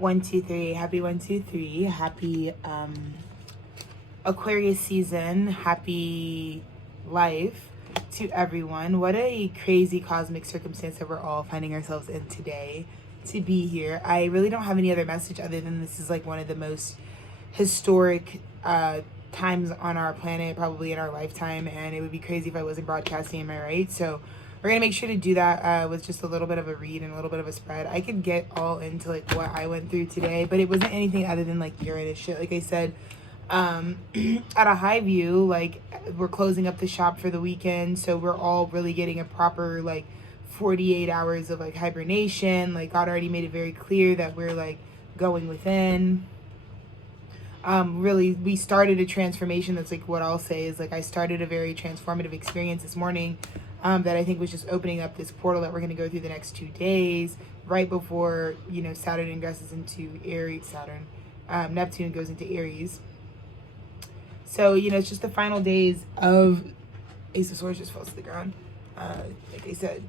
One, two, three. Happy 1, 2, 3. Happy Aquarius season. Happy life to everyone. What a crazy cosmic circumstance that we're all finding ourselves in today to be here. I really don't have any other message other than this is like one of the most historic times on our planet, probably in our lifetime, and it would be crazy if I wasn't broadcasting, am I right? So we're gonna make sure to do that with just a little bit of a read and a little bit of a spread. I could get all into like what I went through today, but it wasn't anything other than like Uranus shit. Like I said, at a high view, like we're closing up the shop for the weekend, so we're all really getting a proper like 48 hours of like hibernation. Like God already made it very clear that we're like going within. Really, we started a transformation. That's like what I'll say is like I started a very transformative experience this morning that I think was just opening up this portal that we're going to go through the next 2 days, right before, you know, Saturn ingresses into Aries. Neptune goes into Aries. So, you know, it's just the final days of Ace of Swords just falls to the ground. Like I said,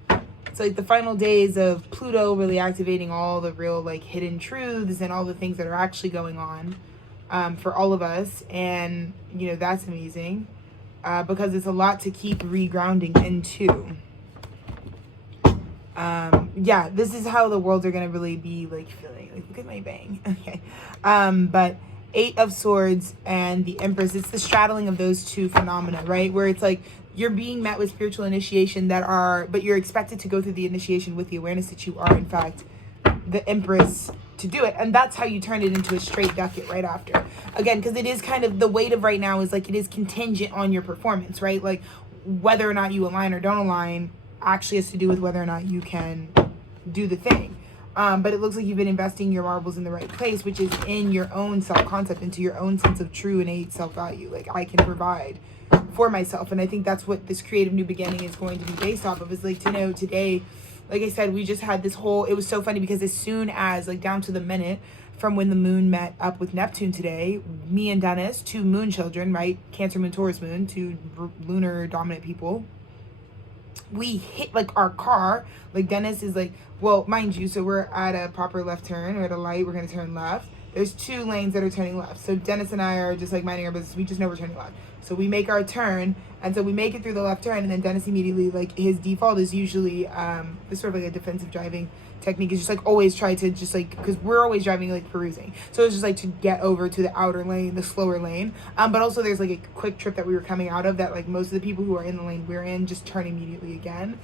it's like the final days of Pluto really activating all the real like hidden truths and all the things that are actually going on for all of us. And, you know, that's amazing because it's a lot to keep regrounding into. Yeah, this is how the worlds are going to really be like feeling. Like, look at my bang. Okay. But 8 of Swords and the Empress, it's the straddling of those two phenomena, right? Where it's like you're being met with spiritual initiation but you're expected to go through the initiation with the awareness that you are, in fact, the Empress to do it. And that's how you turn it into a straight ducat right after. Again, because it is kind of, the weight of right now is like it is contingent on your performance, right? Like whether or not you align or don't align actually has to do with whether or not you can do the thing. But it looks like you've been investing your marbles in the right place, which is in your own self-concept, into your own sense of true innate self-value. Like, I can provide for myself. And I think that's what this creative new beginning is going to be based off of, is like to know today, like I said, we just had this whole, it was so funny because as soon as, like down to the minute from when the moon met up with Neptune today, me and Dennis, 2 moon children, right? Cancer moon, Taurus moon, 2 lunar dominant people, we hit like our car. Like Dennis is like, well, mind you, so we're at a proper left turn. We're at a light. We're going to turn left. There's 2 lanes that are turning left. So Dennis and I are just like minding our business. We just know we're turning left. So we make our turn. And so we make it through the left turn. And then Dennis immediately, like his default is usually this sort of like a defensive driving technique, is just like always try to just like, because we're always driving like perusing, so it's just like to get over to the outer lane, the slower lane, but also there's like a quick trip that we were coming out of that like most of the people who are in the lane we're in just turn immediately again,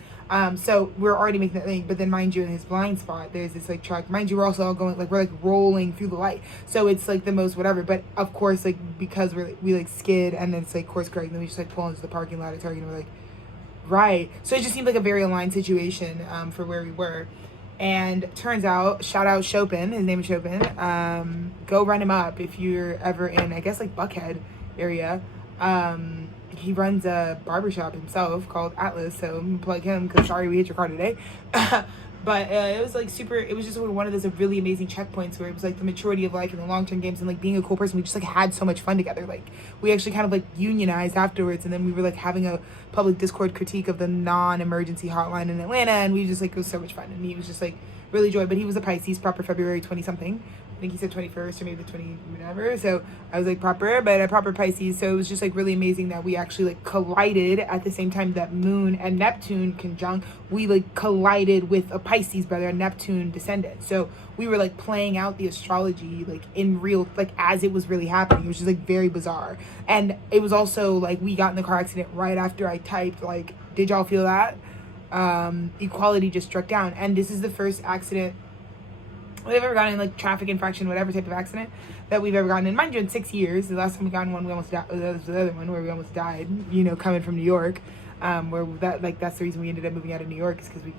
so we're already making that lane. But then mind you, in his blind spot there's this like truck, mind you, we're also all going like, we're like rolling through the light, so it's like the most whatever. But of course, like because we like skid and then it's like course correct, and then we just like pull into the parking lot at Target and we're like, right. So it just seemed like a very aligned situation for where we were. And turns out, shout out Chopin, his name is Chopin. Go run him up if you're ever in, I guess, like Buckhead area. He runs a barbershop himself called Atlas, so I'm gonna plug him because sorry we hit your car today. But it was like super, it was just one of those really amazing checkpoints where it was like the maturity of life and the long-term games and like being a cool person. We just like had so much fun together. Like we actually kind of like unionized afterwards, and then we were like having a public Discord critique of the non-emergency hotline in Atlanta, and we just like, it was so much fun. And he was just like really joy, but he was a Pisces, proper February 20 something. I think he said 21st or maybe the 20 whatever. So I was like proper, but a proper Pisces. So it was just like really amazing that we actually like collided at the same time that Moon and Neptune conjunct. We like collided with a Pisces brother, a Neptune descendant. So we were like playing out the astrology like in real, like as it was really happening. It was just like very bizarre. And it was also like we got in the car accident right after I typed. Like, did y'all feel that? Equality just struck down. And this is the first accident we've ever gotten in, like traffic infraction, whatever type of accident that we've ever gotten in. Mind you, in 6 years, the last time we got in one, we almost died. That was the other one where we almost died, you know, coming from New York, where that, like, that's the reason we ended up moving out of New York, is because we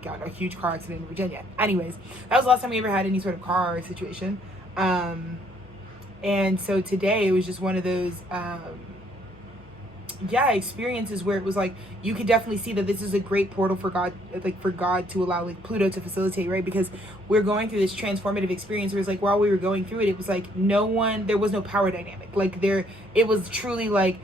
got a huge car accident in Virginia. Anyways, that was the last time we ever had any sort of car situation. And so today it was just one of those, experiences where it was like, you could definitely see that this is a great portal for God, like for God to allow like Pluto to facilitate, right? Because we're going through this transformative experience where it's like, while we were going through it, it was like there was no power dynamic. Like it was truly like,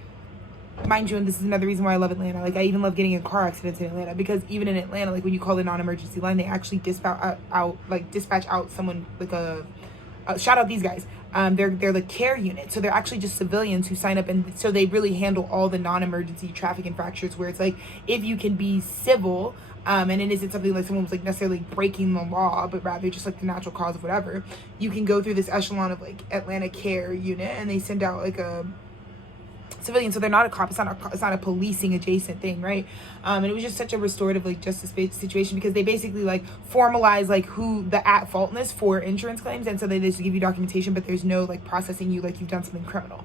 mind you, and this is another reason why I love Atlanta. Like, I even love getting in car accidents in Atlanta, because even in Atlanta, like when you call the non-emergency line, they actually dispatch out someone, like shout out these guys. They're the care unit, so they're actually just civilians who sign up, and so they really handle all the non-emergency traffic infractions, where it's like, if you can be civil, and it isn't something like someone was like necessarily breaking the law, but rather just like the natural cause of whatever, you can go through this echelon of like Atlanta care unit, and they send out like a civilian, so they're not a cop, it's not a policing adjacent thing, right? And it was just such a restorative like justice-based situation, because they basically like formalize like who the at faultness for insurance claims, and so they just give you documentation, but there's no like processing you like you've done something criminal,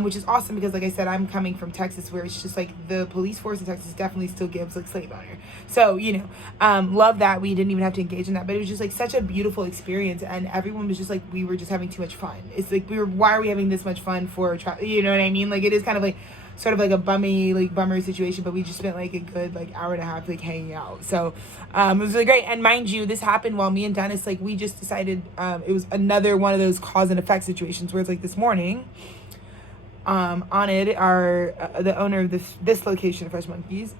which is awesome, because like I said, I'm coming from Texas, where it's just like the police force in Texas definitely still gives like slave owner, so you know, love that we didn't even have to engage in that, but it was just like such a beautiful experience, and everyone was just like, we were just having too much fun. It's like, why are we having this much fun for you know what I mean? Like, it is kind of like sort of like a bummer situation, but we just spent like a good like hour and a half like hanging out, so it was really great. And mind you, this happened while me and Dennis, like, we just decided, it was another one of those cause and effect situations, where it's like this morning, Anid, the owner of this location of Fresh Monkeys,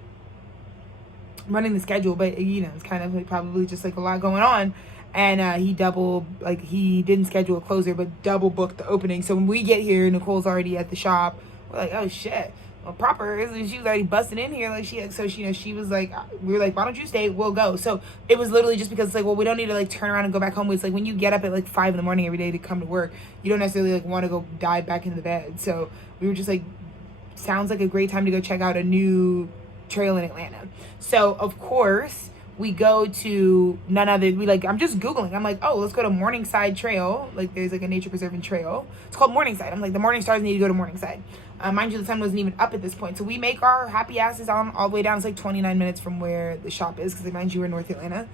running the schedule, but you know, it's kind of like probably just like a lot going on, and he didn't schedule a closer, but double booked the opening. So when we get here, Nicole's already at the shop. We're like, oh shit, well, proper, she was already busting in here, like she was like, we were like, why don't you stay, we'll go. So it was literally just because it's like, well, we don't need to like turn around and go back home. It's like, when you get up at like 5 a.m. every day to come to work, you don't necessarily like want to go dive back into the bed. So we were just like, sounds like a great time to go check out a new trail in Atlanta. So of course we go to none other, I'm just Googling. I'm like, oh, let's go to Morningside Trail. Like, there's like a nature preserve trail. It's called Morningside. I'm like, the morning stars need to go to Morningside. Mind you, the sun wasn't even up at this point. So we make our happy asses on all the way down. It's like 29 minutes from where the shop is, because mind you, we're in North Atlanta.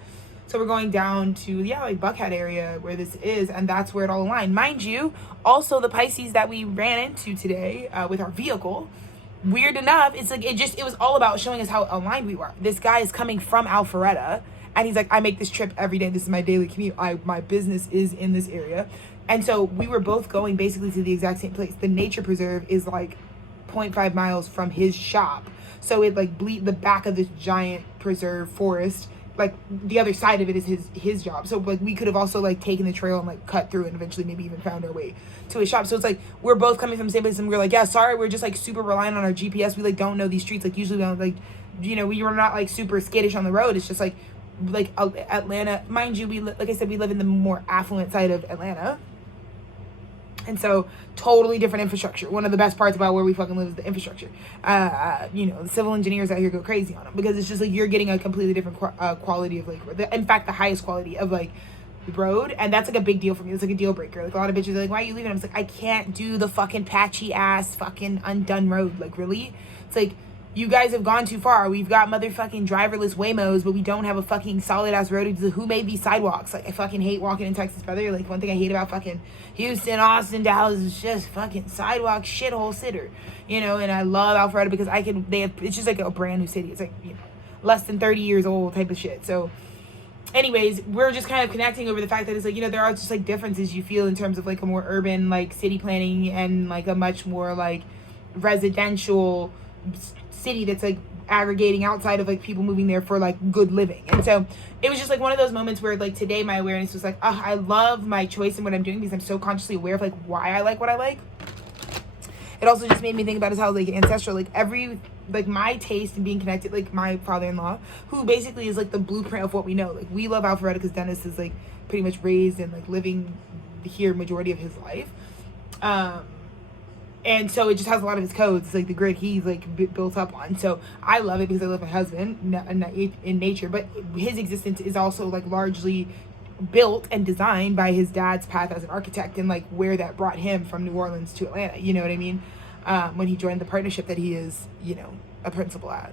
So we're going down to, like Buckhead area where this is, and that's where it all aligned. Mind you, also the Pisces that we ran into today with our vehicle, weird enough, it's like, it was all about showing us how aligned we were. This guy is coming from Alpharetta, and he's like, I make this trip every day. This is my daily commute. My business is in this area. And so we were both going basically to the exact same place. The nature preserve is like 0.5 miles from his shop. So it like the back of this giant preserve forest, like the other side of it is his job. So like we could have also like taken the trail and like cut through and eventually maybe even found our way to his shop. So it's like, we're both coming from the same place, and we're like, yeah, sorry, we're just like super reliant on our GPS. We like don't know these streets. Like usually we don't, like, you know, we were not like super skittish on the road. It's just like Atlanta, mind you, like I said, we live in the more affluent side of Atlanta. And so totally different infrastructure. One of the best parts about where we fucking live is the infrastructure. You know, the civil engineers out here go crazy on them, because it's just like, you're getting a completely different quality of like, in fact, the highest quality of like road. And that's like a big deal for me. It's like a deal breaker. Like a lot of bitches are like, why are you leaving? I'm just like, I can't do the fucking patchy ass fucking undone road. Like, really? It's like, you guys have gone too far. We've got motherfucking driverless Waymos, but we don't have a fucking solid ass road. Who made these sidewalks? Like, I fucking hate walking in Texas, brother. Like, one thing I hate about fucking Houston, Austin, Dallas is just fucking sidewalk shithole sitter. You know, and I love Alpharetta because it's just like a brand new city. It's like, you know, less than 30 years old type of shit. So anyways, we're just kind of connecting over the fact that it's like, you know, there are just like differences you feel in terms of like a more urban like city planning and like a much more like residential city that's like aggregating outside of like people moving there for like good living. And so it was just like one of those moments where like today my awareness was like, oh, I love my choice in what I'm doing, because I'm so consciously aware of like why I like what I like. It also just made me think about is how like ancestral, like my taste in being connected, like my father-in-law, who basically is like the blueprint of what we know. Like, we love Alpharetta because Dennis is like pretty much raised and like living here majority of his life. And so it just has a lot of his codes. It's like the grid he's like built up on. So I love it because I love my husband in nature, but his existence is also like largely built and designed by his dad's path as an architect, and like where that brought him from New Orleans to Atlanta. You know what I mean? When he joined the partnership that he is, you know, a principal at.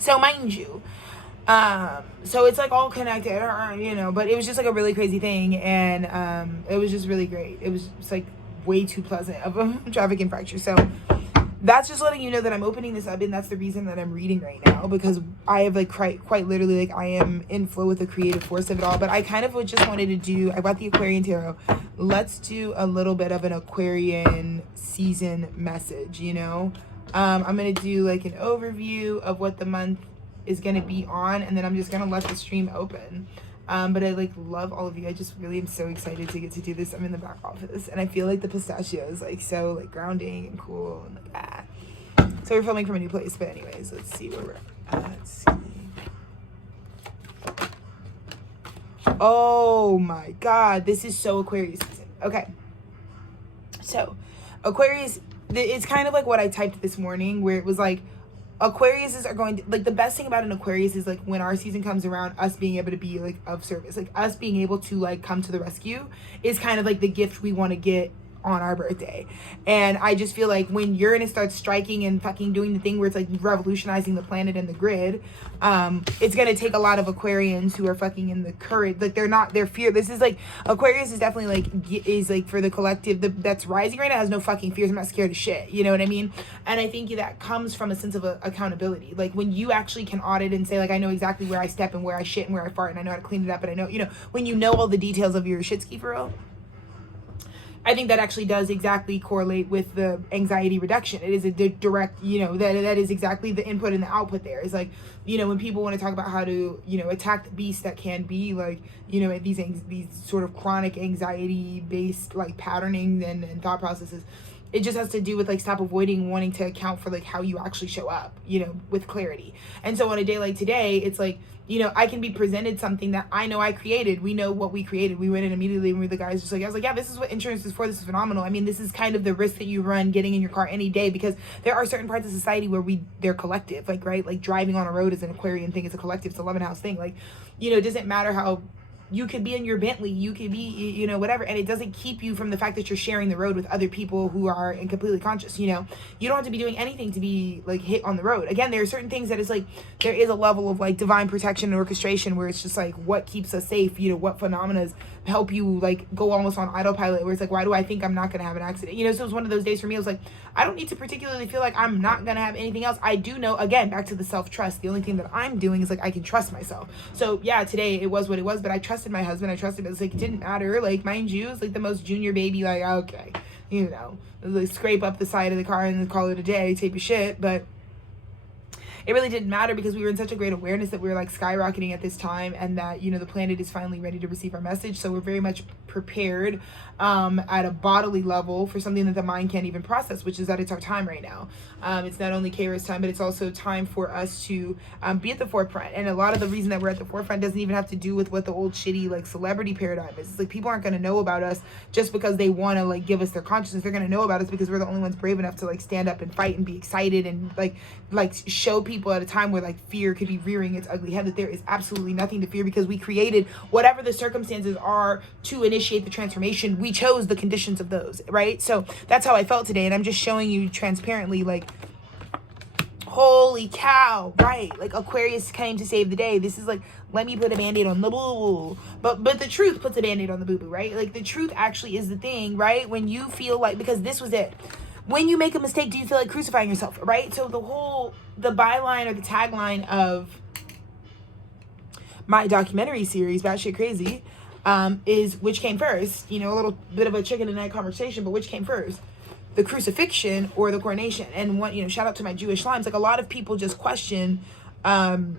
So mind you, so it's like all connected, you know, but it was just like a really crazy thing, and it was just really great. It was just like way too pleasant of a traffic infraction. So that's just letting you know that I'm opening this up, and that's the reason that I'm reading right now, because I have like quite literally, like, I am in flow with the creative force of it all. But I kind of just wanted to do, I bought the Aquarian Tarot. Let's do a little bit of an Aquarian season message, you know? I'm going to do like an overview of what the month is going to be on, and then I'm just going to let the stream open. But I like love all of you. I just really am so excited to get to do this. I'm in the back office and I feel like the pistachio is like so like grounding and cool and like So we're filming from a new place, but anyways, let's see where we're at. Let's see. Oh my God, this is so Aquarius season. Okay. So Aquarius, it's kind of like what I typed this morning, where it was like, Aquariuses are going to, like, the best thing about an Aquarius is like when our season comes around, us being able to be like of service, like us being able to like come to the rescue is kind of like the gift we want to get on our birthday. And I just feel like when Uranus starts striking and fucking doing the thing where it's like revolutionizing the planet and the grid, it's gonna take a lot of Aquarians who are fucking in the courage, like they're fear. This is like, Aquarius is definitely like, is like for the collective that's rising right now, has no fucking fears. I'm not scared of shit, you know what I mean? And I think that comes from a sense of accountability. Like when you actually can audit and say like, I know exactly where I step and where I shit and where I fart and I know how to clean it up, and I know, you know, when you know all the details of your shit ski for real, I think that actually does exactly correlate with the anxiety reduction. It is a direct, you know, that is exactly the input and the output there. It's like, you know, when people want to talk about how to, you know, attack the beast that can be like, you know, these sort of chronic anxiety based like patterning and thought processes, it just has to do with like stop avoiding wanting to account for like how you actually show up, you know, with clarity. And so on a day like today, it's like, you know, I can be presented something that I know I created. We know what we created. We went in immediately and the guys just like, I was like, yeah, this is what insurance is for. This is phenomenal. I mean, this is kind of the risk that you run getting in your car any day, because there are certain parts of society where they're collective, like, right? Like driving on a road is an Aquarian thing. It's a collective. It's a 11 house thing. Like, you know, it doesn't matter how you could be in your Bentley, you could be, you know, whatever. And it doesn't keep you from the fact that you're sharing the road with other people who are completely conscious, you know. You don't have to be doing anything to be like hit on the road. Again, there are certain things that is like, there is a level of like divine protection and orchestration where it's just like what keeps us safe, you know, what phenomena help you like go almost on autopilot, where it's like, why do I think I'm not going to have an accident? You know, so it was one of those days for me. I was like, I don't need to particularly feel like I'm not going to have anything else. I do know, again, back to the self-trust. The only thing that I'm doing is like, I can trust myself. So yeah, today it was what it was, but I trusted my husband. I trusted him. It's like, it didn't matter. Like, mind you, it's like the most junior baby, like, okay, you know, like scrape up the side of the car and then call it a day, tape your shit. But it really didn't matter because we were in such a great awareness that we were like skyrocketing at this time, and that, you know, the planet is finally ready to receive our message. So we're very much prepared at a bodily level for something that the mind can't even process, which is that it's our time right now. It's not only Kairos time, but it's also time for us to be at the forefront. And a lot of the reason that we're at the forefront doesn't even have to do with what the old shitty like celebrity paradigm is. It's like people aren't going to know about us just because they want to like give us their consciousness. They're going to know about us because we're the only ones brave enough to like stand up and fight and be excited and like show people at a time where like fear could be rearing its ugly head that there is absolutely nothing to fear, because we created whatever the circumstances are to initiate the transformation. We chose the conditions of those, right? So that's how I felt today, and I'm just showing you transparently, like, holy cow, right? Like Aquarius came to save the day. This is like, let me put a band-aid on the boo-boo. But the truth puts a band-aid on the boo-boo, right? Like the truth actually is the thing, right? When you feel like, because this was it. When you make a mistake, do you feel like crucifying yourself, right? So the byline or the tagline of my documentary series, Batshit Crazy, is which came first? You know, a little bit of a chicken and egg conversation, but which came first? The crucifixion or the coronation? And what, you know, shout out to my Jewish limes. Like a lot of people just question, you know,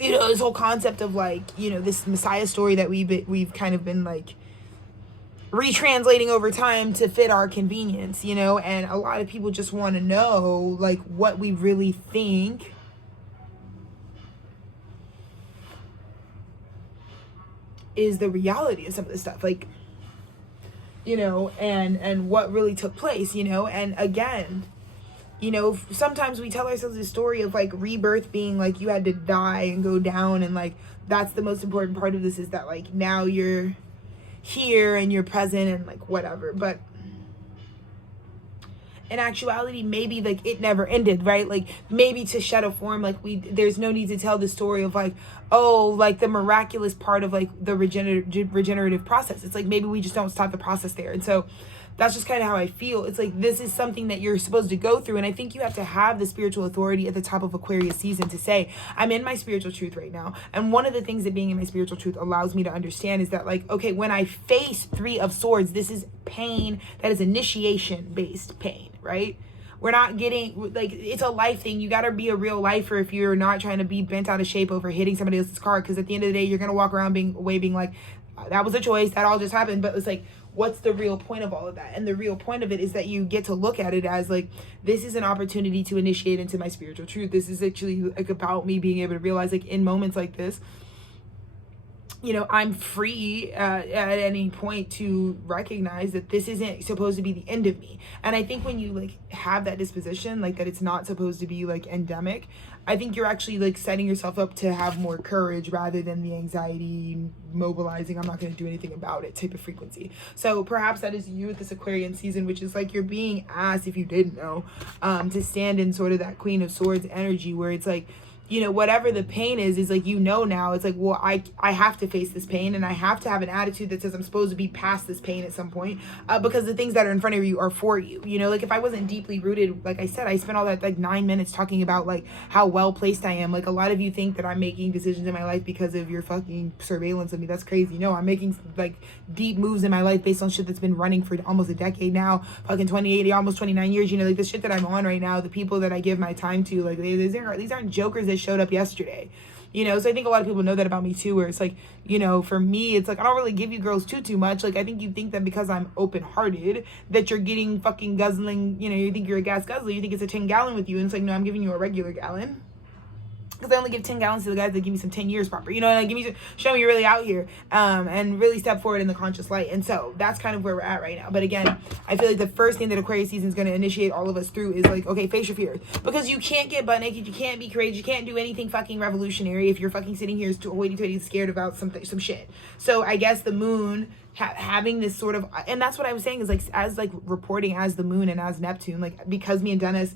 this whole concept of like, you know, this Messiah story that we've kind of been like retranslating over time to fit our convenience, you know. And a lot of people just want to know like what we really think is the reality of some of this stuff, like, you know, and what really took place, you know. And again, you know, sometimes we tell ourselves this story of like rebirth being like you had to die and go down, and like that's the most important part of this, is that like now you're here and you're present and like whatever. But in actuality, maybe like it never ended, right? Like maybe to shed a form, like there's no need to tell the story of like, oh, like the miraculous part of like the regenerative process. It's like maybe we just don't stop the process there. And so that's just kind of how I feel. It's like this is something that you're supposed to go through, and I think you have to have the spiritual authority at the top of Aquarius season to say, I'm in my spiritual truth right now. And one of the things that being in my spiritual truth allows me to understand is that like, okay, when I face 3 of Swords, this is pain that is initiation based pain, right? We're not getting, like, it's a life thing. You got to be a real lifer if you're not trying to be bent out of shape over hitting somebody else's car, because at the end of the day, you're going to walk around being like, that was a choice, that all just happened. But it's like, what's the real point of all of that? And the real point of it is that you get to look at it as like, this is an opportunity to initiate into my spiritual truth. This is actually like about me being able to realize, like, in moments like this, you know, I'm free at any point to recognize that this isn't supposed to be the end of me. And I think when you like have that disposition, like that it's not supposed to be like endemic, I think you're actually like setting yourself up to have more courage rather than the anxiety mobilizing, I'm not going to do anything about it type of frequency. So perhaps that is you with this Aquarian season, which is like you're being asked, if you didn't know, to stand in sort of that Queen of Swords energy, where it's like, you know, whatever the pain is like, you know, now it's like, well, I have to face this pain, and I have to have an attitude that says I'm supposed to be past this pain at some point, because the things that are in front of you are for you. You know, like if I wasn't deeply rooted, like I said, I spent all that like 9 minutes talking about like how well placed I am. Like a lot of you think that I'm making decisions in my life because of your fucking surveillance of me. That's crazy. No, I'm making like deep moves in my life based on shit that's been running for almost a decade now, fucking 28, almost 29 years. You know, like the shit that I'm on right now, the people that I give my time to, like these aren't jokers that showed up yesterday, you know. So I think a lot of people know that about me too, where it's like, you know, for me, it's like I don't really give you girls too much. Like I think you think that because I'm open-hearted that you're getting fucking guzzling, you know, you think you're a gas guzzler, you think it's a 10-gallon with you, and it's like, no, I'm giving you a regular gallon. Because I only give 10 gallons to the guys that give me some 10 years proper, you know, and give me some, show me you're really out here, and really step forward in the conscious light. And so that's kind of where we're at right now. But again, I feel like the first thing that Aquarius season is going to initiate all of us through is like, okay, face your fears, because you can't get butt naked, you can't be courageous, you can't do anything fucking revolutionary if you're fucking sitting here hoity-toity scared about some shit. So I guess the moon having this sort of, and that's what I was saying is like, as like reporting as the moon and as Neptune, like because me and Dennis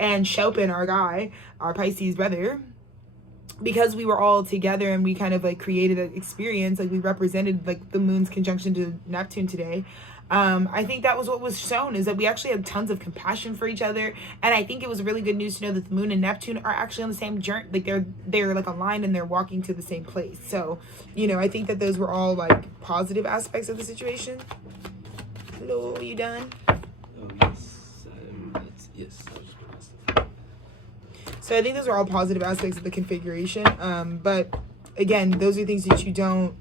and Chopin, our guy, our Pisces brother, because we were all together and we kind of like created an experience, like we represented like the moon's conjunction to Neptune today. I think that was what was shown, is that we actually had tons of compassion for each other. And I think it was really good news to know that the moon and Neptune are actually on the same journey. Like they're like aligned and they're walking to the same place. So, you know, I think that those were all like positive aspects of the situation. Hello, are you done? Oh, yes. Yes. So I think those are all positive aspects of the configuration. But again, those are things that you don't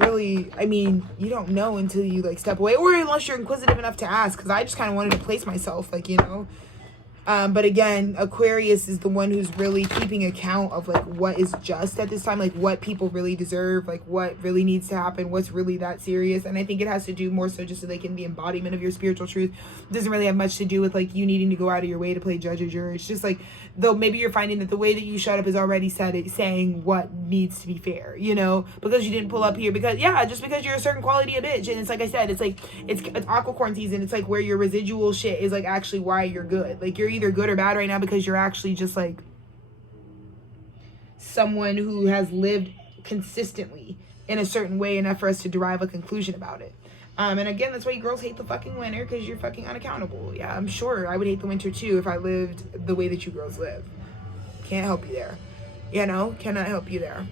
really, I mean, you don't know until you like step away, or unless you're inquisitive enough to ask, because I just kind of wanted to place myself, like, you know. But again, Aquarius is the one who's really keeping account of like what is just at this time, like what people really deserve, like what really needs to happen, what's really that serious. And I think it has to do more so just so like in the embodiment of your spiritual truth. It doesn't really have much to do with like you needing to go out of your way to play judge or jury. It's just like, though maybe you're finding that the way that you showed up is already saying what needs to be fair, you know, because you didn't pull up here because, yeah, just because you're a certain quality of bitch. And it's like I said, it's like, it's Aquacorn season. It's like where your residual shit is like actually why you're good. Like you're either good or bad right now because you're actually just like someone who has lived consistently in a certain way enough for us to derive a conclusion about it. And again, that's why you girls hate the fucking winter, because you're fucking unaccountable. Yeah, I'm sure I would hate the winter too if I lived the way that you girls live. Can't help you there. You know, cannot help you there.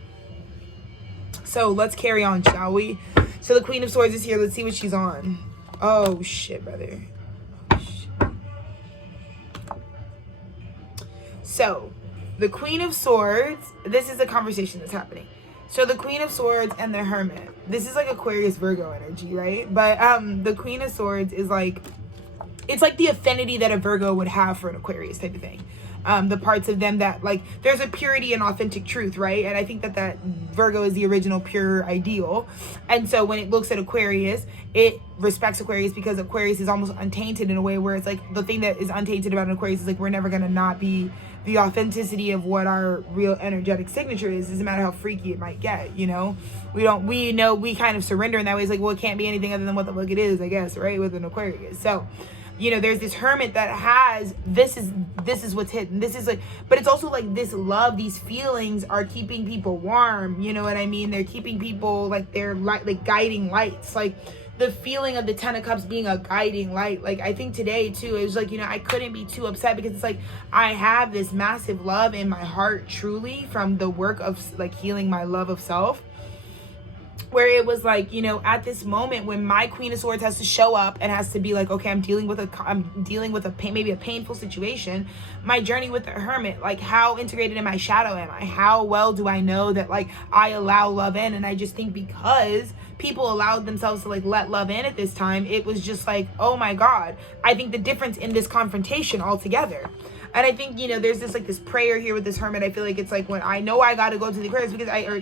So let's carry on, shall we? So the Queen of Swords is here. Let's see what she's on. Oh shit, brother. Oh, shit. So the Queen of Swords, this is the conversation that's happening. So the Queen of Swords and the Hermit. This is like Aquarius Virgo energy, right? But the Queen of Swords is like, it's like the affinity that a Virgo would have for an Aquarius type of thing. The parts of them that like, there's a purity and authentic truth, right? And I think that Virgo is the original pure ideal. And so when it looks at Aquarius, it respects Aquarius because Aquarius is almost untainted in a way where it's like the thing that is untainted about an Aquarius is like, we're never going to not be the authenticity of what our real energetic signature is. Doesn't matter how freaky it might get, you know. We know we kind of surrender in that way. It's like, well, it can't be anything other than what the fuck it is, I guess, right? With an Aquarius. So, you know, there's this Hermit that has this is what's hidden. This is like, but it's also like this love, these feelings are keeping people warm, you know what I mean? They're keeping people like, they're like guiding lights, like the feeling of the 10 of Cups being a guiding light. Like I think today too, it was like, you know, I couldn't be too upset because it's like I have this massive love in my heart truly from the work of like healing my love of self. where it was like, you know, at this moment when my Queen of Swords has to show up and has to be like, okay, I'm dealing with a pain, maybe a painful situation. My journey with the Hermit, like, how integrated in my shadow am I? How well do I know that, like, I allow love in? And I just think because people allowed themselves to, like, let love in at this time, it was just like, oh my God. I think the difference in this confrontation altogether. And I think, you know, there's this, like, this prayer here with this Hermit. I feel like it's like when I know I got to go to the Aquarius because I got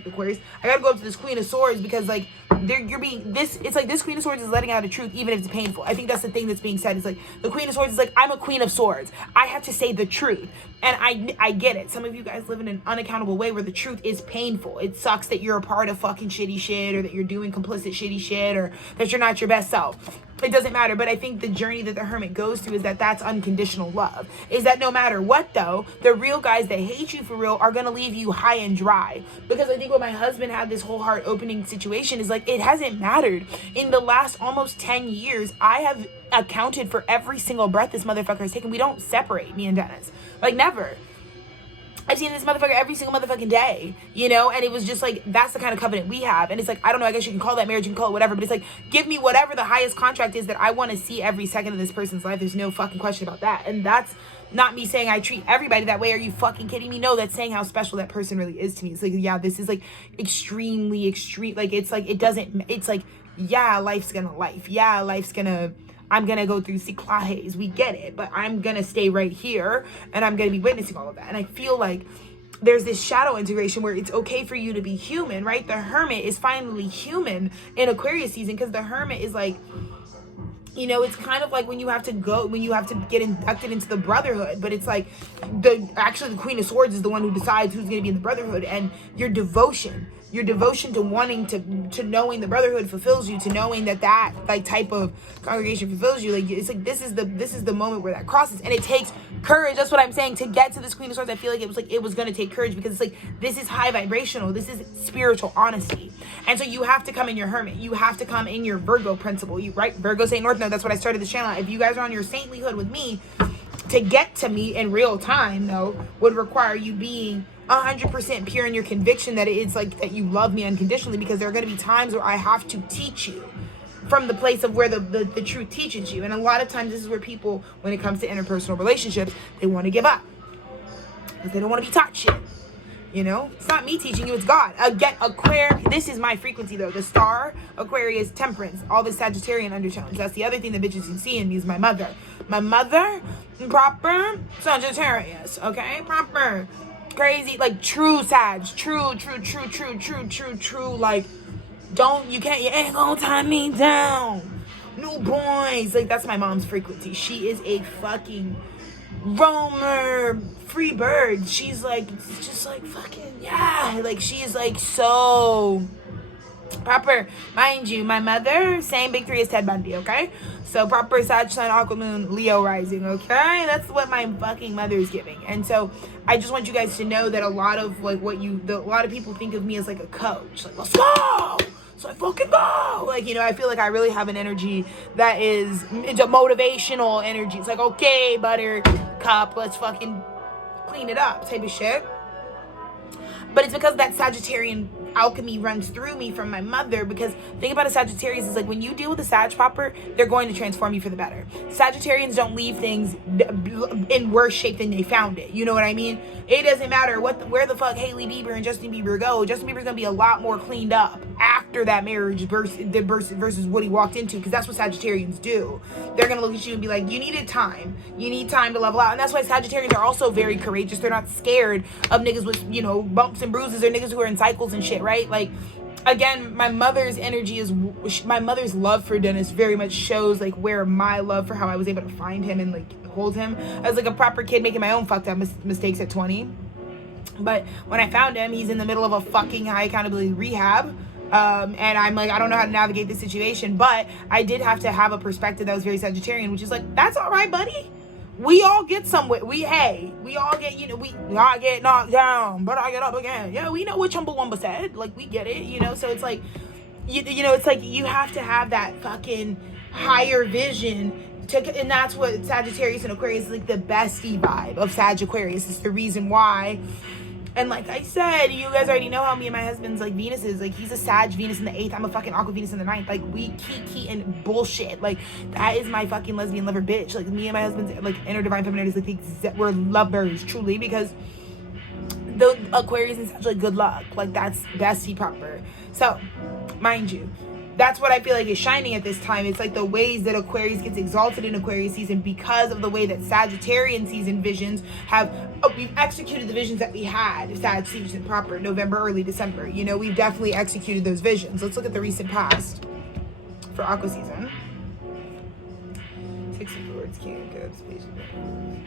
to go up to this Queen of Swords because, like, it's like this Queen of Swords is letting out a truth even if it's painful. I think that's the thing that's being said. It's like the Queen of Swords is like, I'm a Queen of Swords. I have to say the truth. And I get it. Some of you guys live in an unaccountable way where the truth is painful. It sucks that you're a part of fucking shitty shit, or that you're doing complicit shitty shit, or that you're not your best self. It doesn't matter. But I think the journey that the Hermit goes through is that's unconditional love. Is that no matter what, though, the real guys that hate you for real are going to leave you high and dry. Because I think when my husband had this whole heart opening situation is like, it hasn't mattered. In the last almost 10 years, I have accounted for every single breath this motherfucker has taken. We don't separate, me and Dennis. Like, never. I've seen this motherfucker every single motherfucking day, you know? And it was just like, that's the kind of covenant we have. And it's like, I don't know, I guess you can call that marriage, you can call it whatever, but it's like, give me whatever the highest contract is that I want to see every second of this person's life. There's no fucking question about that. And that's not me saying I treat everybody that way. Are you fucking kidding me? No, that's saying how special that person really is to me. It's like, yeah, this is like extremely extreme. Like, it's like, it's like, yeah, life's gonna life. Yeah, I'm gonna go through ciclajes, we get it, but I'm gonna stay right here and I'm gonna be witnessing all of that. And I feel like there's this shadow integration where it's okay for you to be human, right? The Hermit is finally human in Aquarius season, because the Hermit is like, you know, it's kind of like when you have to get inducted into the Brotherhood, but it's like the Queen of Swords is the one who decides who's going to be in the Brotherhood, and your devotion to wanting to knowing the Brotherhood fulfills you, to knowing that like type of congregation fulfills you. Like, it's like this is the moment where that crosses, and it takes courage. That's what I'm saying. To get to this Queen of Swords, I feel like it was going to take courage, because it's like, this is high vibrational, this is spiritual honesty. And so you have to come in your Hermit, you have to come in your Virgo principle, right? Virgo, Saint North Node, that's what I started this channel. If you guys are on your saintlyhood with me, to get to me in real time, though, would require you being 100% pure in your conviction that it's like that you love me unconditionally, because there are going to be times where I have to teach you from the place of where the truth teaches you. And a lot of times this is where people, when it comes to interpersonal relationships, they want to give up because they don't want to be taught shit. You know, it's not me teaching you, it's God. Again, Aquarius, this is my frequency though. The star, Aquarius, Temperance, all the Sagittarian undertones. That's the other thing that bitches can see in me is my mother. My mother, proper Sagittarius, okay? Proper, crazy, like true Sag, true, like, you ain't gonna tie me down. New boys, like, that's my mom's frequency. She is a fucking roamer, free bird. She's like, just like fucking, yeah, like, she's like so proper. Mind you, my mother, same big three as Ted Bundy, okay? So proper Sag, Sun, Aqua, Moon, Leo rising, okay? That's what my fucking mother is giving. And so I just want you guys to know that a lot of like a lot of people think of me as like a coach, like, let's go, so I fucking go. Like, you know, I feel like I really have an energy that it's a motivational energy. It's like, okay, buttercup, let's fucking clean it up type of shit. But it's because that Sagittarian alchemy runs through me from my mother. Because think about a Sagittarius is like, when you deal with a Sag proper, they're going to transform you for the better. Sagittarians don't leave things in worse shape than they found it. You know what I mean? It doesn't matter where the fuck Hailey Bieber and Justin Bieber go. Justin Bieber's gonna be a lot more cleaned up after that marriage versus what he walked into, because that's what Sagittarians do. They're gonna look at you and be like, you needed time. You need time to level out. And that's why Sagittarians are also very courageous. They're not scared of niggas with, you know, bumps and bruises, or niggas who are in cycles and shit, right? Like, again, my mother's love for Dennis very much shows like where my love for how I was able to find him and like hold him. I was like a proper kid making my own fucked up mistakes at 20. But when I found him, he's in the middle of a fucking high accountability rehab. And I'm like, I don't know how to navigate this situation, but I did have to have a perspective that was very Sagittarian, which is like, that's all right, buddy. We all get somewhere. We all get, you know, I get knocked down, but I get up again. Yeah, we know what Chumbawamba said. Like, we get it, you know? So it's like, you know, it's like you have to have that fucking higher vision. And that's what Sagittarius and Aquarius is like, the bestie vibe of Sag Aquarius. Is the reason why And like I said, you guys already know how me and my husband's like Venus is. Like, he's a Sag Venus in the 8th. I'm a fucking Aqua Venus in the 9th. Like, we key and bullshit. Like, that is my fucking lesbian lover bitch. Like, me and my husband's like inner divine feminine is like we're lovebirds, truly, because the Aquarius is such like good luck. Like, that's bestie proper. So, mind you, that's what I feel like is shining at this time. It's like the ways that Aquarius gets exalted in Aquarius season because of the way that Sagittarian season visions have, we've executed the visions that we had, Sag season proper, November, early December. You know, we've definitely executed those visions. Let's look at the recent past for Aqua season. 6 of Swords, King of Cups, Page of Pentacles.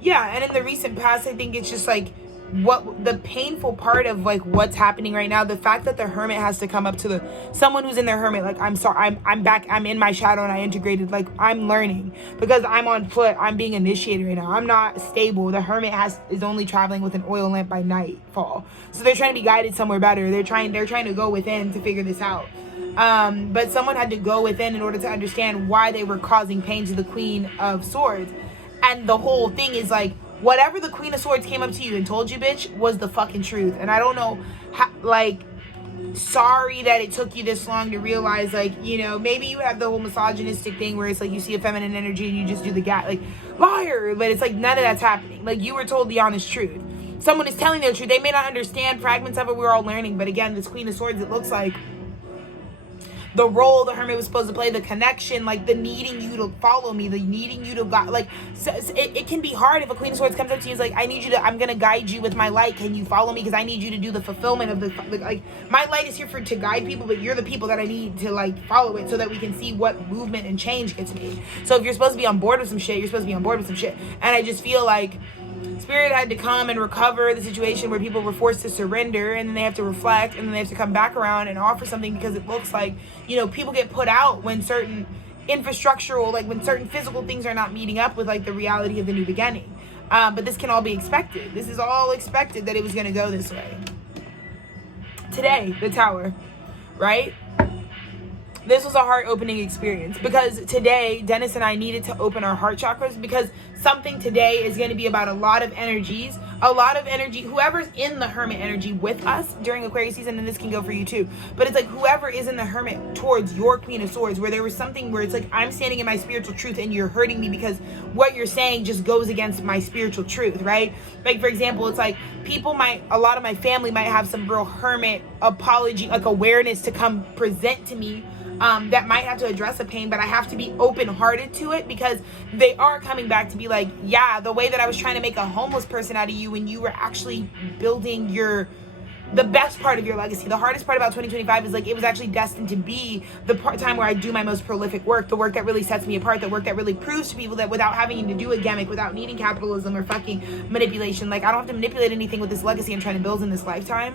Yeah, and in the recent past, I think it's just like, what the painful part of like what's happening right now, the fact that the Hermit has to come up to someone who's in their Hermit, like, I'm sorry, I'm back, I'm in my shadow and I integrated, like, I'm learning because I'm on foot, I'm being initiated right now, I'm not stable. The Hermit is only traveling with an oil lamp by nightfall, so they're trying to be guided somewhere better. They're trying to go within to figure this out. But someone had to go within in order to understand why they were causing pain to the Queen of Swords. And the whole thing is like, whatever the Queen of Swords came up to you and told you, bitch, was the fucking truth. And I don't know how, like, sorry that it took you this long to realize, like, you know, maybe you have the whole misogynistic thing where it's like you see a feminine energy and you just do the like, liar. But it's like none of that's happening. Like, you were told the honest truth. Someone is telling their truth. They may not understand fragments of it. We're all learning. But again, this Queen of Swords, it looks like the role the Hermit was supposed to play, the connection, like the needing you to follow me, the needing you to like, so it can be hard if a Queen of Swords comes up to you and is like, I need you to, I'm gonna guide you with my light, can you follow me, because I need you to do the fulfillment of the, like, my light is here to guide people, but you're the people that I need to like follow it so that we can see what movement and change gets made. So if you're supposed to be on board with some shit, you're supposed to be on board with some shit. And I just feel like Spirit had to come and recover the situation where people were forced to surrender, and then they have to reflect, and then they have to come back around and offer something, because it looks like, you know, people get put out when certain infrastructural, like when certain physical things are not meeting up with like the reality of the new beginning. But this can all be expected. This is all expected that it was going to go this way. Today, the Tower, right? This was a heart-opening experience because today, Dennis and I needed to open our heart chakras, because something today is going to be about a lot of energies, whoever's in the Hermit energy with us during Aquarius season, and this can go for you too, but it's like whoever is in the Hermit towards your Queen of Swords, where there was something where it's like, I'm standing in my spiritual truth and you're hurting me because what you're saying just goes against my spiritual truth, right? Like, for example, it's like a lot of my family might have some real Hermit apology, like awareness to come present to me, that might have to address a pain, but I have to be open-hearted to it, because they are coming back to be like, yeah, the way that I was trying to make a homeless person out of you when you were actually building the best part of your legacy. The hardest part about 2025 is like, it was actually destined to be the time where I do my most prolific work, the work that really sets me apart, the work that really proves to people that without having to do a gimmick, without needing capitalism or fucking manipulation, like, I don't have to manipulate anything with this legacy I'm trying to build in this lifetime.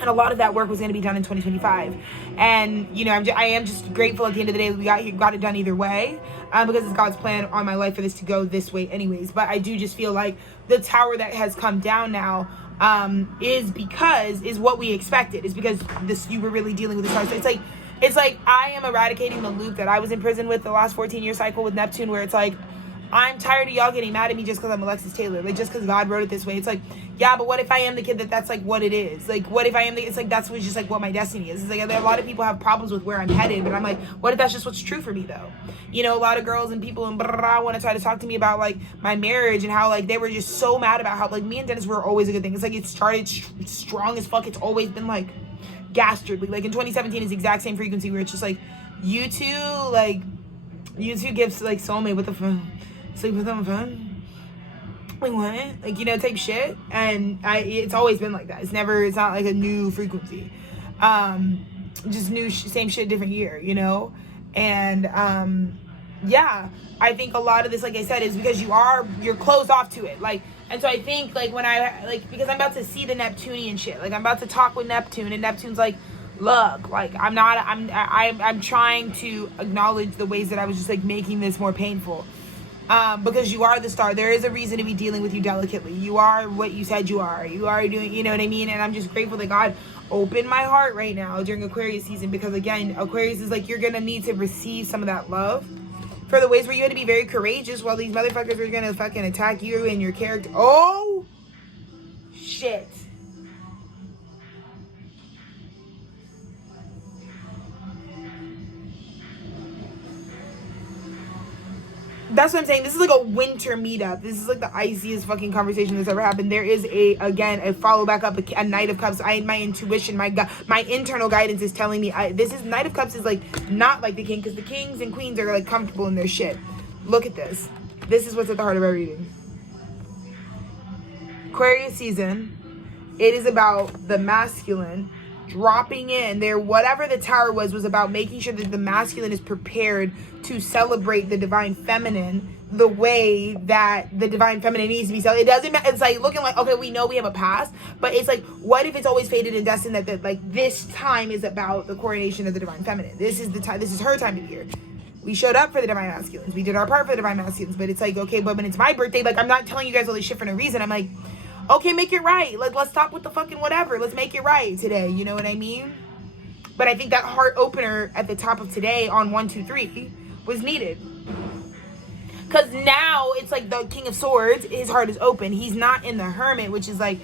And a lot of that work was going to be done in 2025. And, you know, I am just grateful at the end of the day we got it done either way, because it's God's plan on my life for this to go this way anyways. But I do just feel like the Tower that has come down now is what we expected. Is because you were really dealing with this hard. So it's like I am eradicating the loop that I was in prison with the last 14-year cycle with Neptune, where it's like, I'm tired of y'all getting mad at me just because I'm Alexis Taylor. Like, just because God wrote it this way. It's like, yeah, but what if I am the kid that's like what it is? Like, what if I am it's like, that's just like what my destiny is. It's like, a lot of people have problems with where I'm headed, but I'm like, what if that's just what's true for me though? You know, a lot of girls and people and want to try to talk to me about like my marriage and how like they were just so mad about how like me and Dennis were always a good thing. It's like, it started strong as fuck. It's always been like dastardly. Like in 2017 is the exact same frequency where it's just like, you two gives like soulmate with the phone. Sleep with them on the phone? Like, what? Like, you know, type shit. And it's always been like that. It's not like a new frequency. Just new, same shit, different year, you know? And, yeah, I think a lot of this, like I said, is because you're closed off to it. Like, and so I think, like, because I'm about to see the Neptunian shit. Like, I'm about to talk with Neptune, and Neptune's like, look, like, I'm trying to acknowledge the ways that I was just, like, making this more painful. Because you are the star. There is a reason to be dealing with you delicately. You are what you said you are. You are doing, you know what I mean? And I'm just grateful that God opened my heart right now during Aquarius season, because again, Aquarius is like, you're going to need to receive some of that love. For the ways where you had to be very courageous while these motherfuckers were gonna fucking attack you and your character. Oh! Shit. That's what I'm saying. This is like a winter meetup. This is like the iciest fucking conversation that's ever happened. There is a follow back up, a Knight of Cups. My intuition, my internal guidance is telling me this is Knight of Cups is like not like the King, because the kings and queens are like comfortable in their shit. Look at this. This is what's at the heart of our reading. Aquarius season. It is about the masculine dropping in there. Whatever the tower was about making sure that the masculine is prepared to celebrate the divine feminine the way that the divine feminine needs to be celebrated. It doesn't matter. It's like looking like, okay, we know we have a past, but it's like, what if it's always fated and destined that like this time is about the coronation of the divine feminine? This is the time. This is her time of year. We showed up for the divine masculines. We did our part for the divine masculines, but it's like, okay, but when it's my birthday, like I'm not telling you guys all this shit for no reason. I'm like, okay, make it right. Like, let's stop with the fucking whatever. Let's make it right today. You know what I mean? But I think that heart opener at the top of today on 1, 2, 3 was needed. Because now it's like the King of Swords, his heart is open. He's not in the Hermit, which is like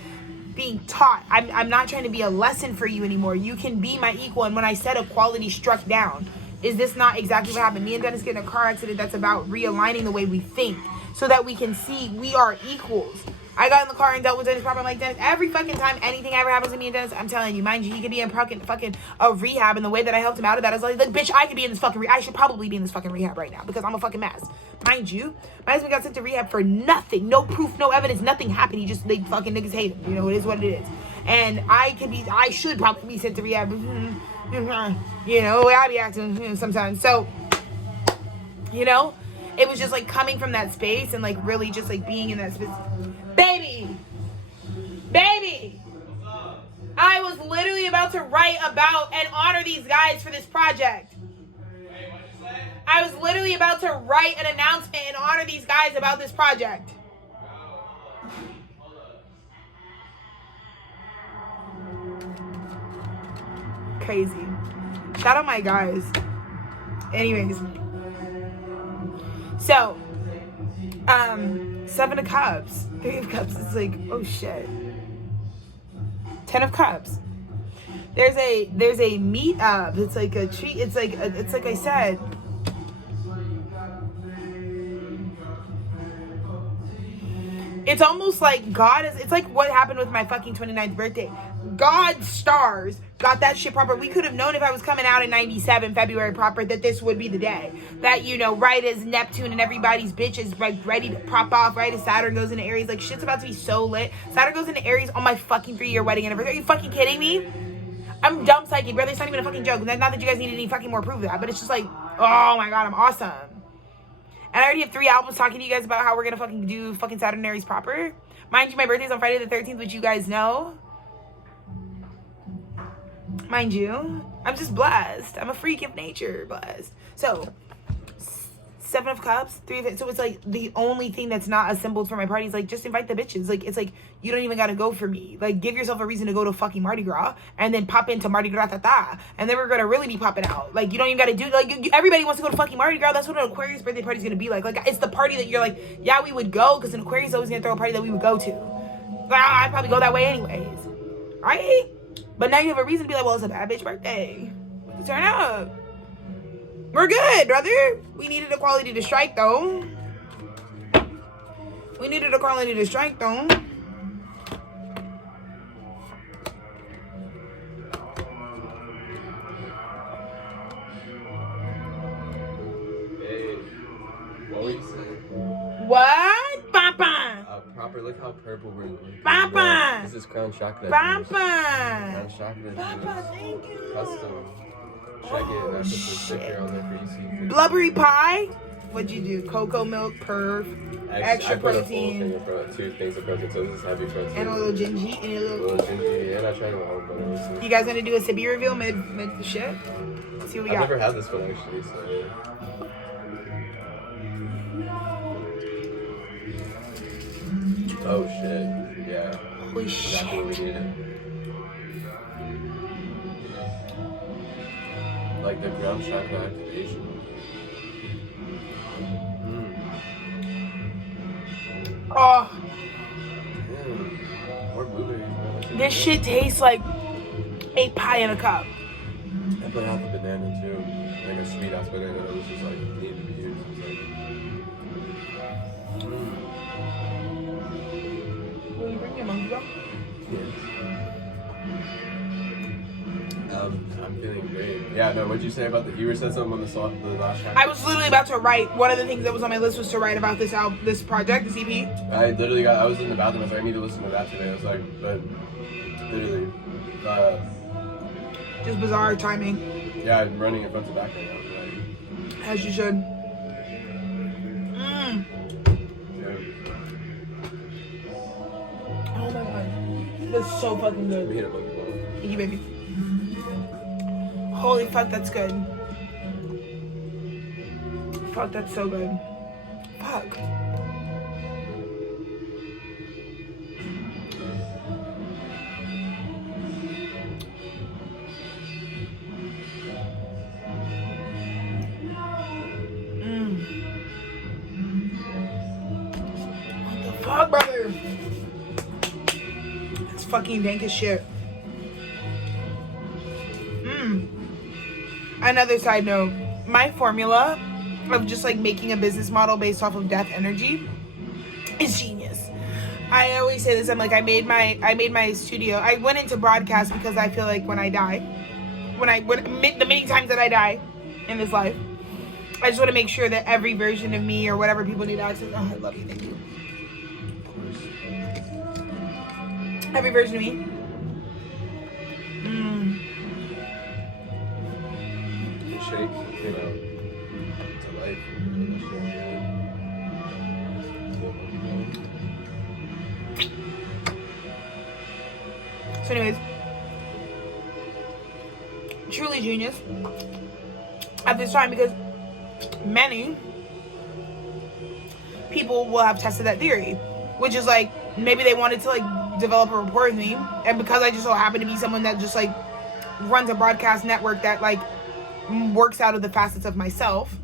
being taught. I'm not trying to be a lesson for you anymore. You can be my equal. And when I said equality struck down, is this not exactly what happened? Me and Dennis get in a car accident that's about realigning the way we think so that we can see we are equals. I got in the car and dealt with Dennis proper. I'm like, Dennis, every fucking time anything ever happens to me and Dennis, I'm telling you, mind you, he could be in fucking a rehab, and the way that I helped him out of that is like bitch, I could be in this fucking I should probably be in this fucking rehab right now because I'm a fucking mess. Mind you, my husband got sent to rehab for nothing. No proof, no evidence, nothing happened. He just, they fucking niggas hate him. You know, it is what it is. And I should probably be sent to rehab. You know, I be acting sometimes. So, it was just like coming from that space and like really just like being in that space. Baby, I was literally about to write about and honor these guys for this project. I was literally about to write an announcement and honor these guys about this project. Crazy. Shout out my guys. Anyways. So, 7 of Cups, 3 of Cups. It's like, oh shit. 10 of Cups. There's a meetup. It's like a treat. It's like I said. It's almost like God is. It's like what happened with my fucking 29th birthday. God's stars got that shit proper. We could have known if I was coming out in 97 February proper that this would be the day. That, right as Neptune and everybody's bitch is like ready to pop off, right as Saturn goes into Aries. Like shit's about to be so lit. Saturn goes into Aries on my fucking 3-year wedding anniversary. Are you fucking kidding me? I'm dumb psychic, brother. It's not even a fucking joke. Not that you guys need any fucking more proof of that, but it's just like, oh my God, I'm awesome. And I already have 3 albums talking to you guys about how we're gonna fucking do fucking Saturn Aries proper. Mind you, my birthday's on Friday the 13th, which you guys know. Mind you, I'm just blessed. I'm a freak of nature, blessed. So, 7 of Cups, 3 of it. So it's like the only thing that's not assembled for my party is like, just invite the bitches. Like, it's like, you don't even gotta go for me. Like, give yourself a reason to go to fucking Mardi Gras and then pop into Mardi Gras ta-ta. And then we're gonna really be popping out. Like, you don't even gotta do, like, everybody wants to go to fucking Mardi Gras. That's what an Aquarius birthday party's gonna be like. Like, it's the party that you're like, yeah, we would go, because an Aquarius is always gonna throw a party that we would go to. I'd probably go that way anyways. Right? But now you have a reason to be like, well, it's a bad bitch birthday. Let's turn up. We're good, brother. We needed equality to strike, though. We needed equality to strike, though. Hey, what were you saying? What? Papa? Proper, look how purple we're looking. Papa! This is Crown Chakra. Papa! Crown Chakra. Papa, thank you. Custom. Check it. I put the sticker on there for you. Blubbery pie? What'd you do? Cocoa milk, perf, extra I put protein. A full thing of 2 things of protein, so this is heavy protein. And a little gingy. And a little gingy. And I tried my own butter. You guys gonna do a Sibi reveal mid the shit? Let's see what we got. I've never had this one actually, so yeah. Oh shit. Yeah. Holy shit. Exactly what we needed. Like the ground chakra activation. Oh, Damn. More blueberries, bro. this shit tastes like 8 pie in a cup. I put half a banana too. Like a sweet ass banana that was just like needed to be used. It's like, Will you bring your monkey back? I'm feeling great. Yeah, no, what'd you say about the, you were said something on the last time? I was literally about to write, one of the things that was on my list was to write about this album, this project, this EP. I was in the bathroom, I was like, I need to listen to that today. I was like, but literally, Just bizarre timing. yeah, I'm running in front to back right now. Like, As you should. yeah. Oh my god. That's so fucking Let good. me hit a monkey ball. Thank you, baby. Holy fuck, that's good. Fuck, that's so good. Fuck. What the fuck, brother? That's fucking dank as shit. Another side note, my formula of just like making a business model based off of death energy is genius. I always say this, I'm like, I made my studio. I went into broadcast because I feel like when I die, the many times that I die in this life, I just want to make sure that every version of me or whatever people need access. Oh, I love you, thank you. Every version of me. Shake, you know, to life. So anyways, truly genius at this time because many people will have tested that theory, which is like maybe they wanted to like develop a rapport with me, and because I just so happen to be someone that just like runs a broadcast network that like works out of the facets of myself,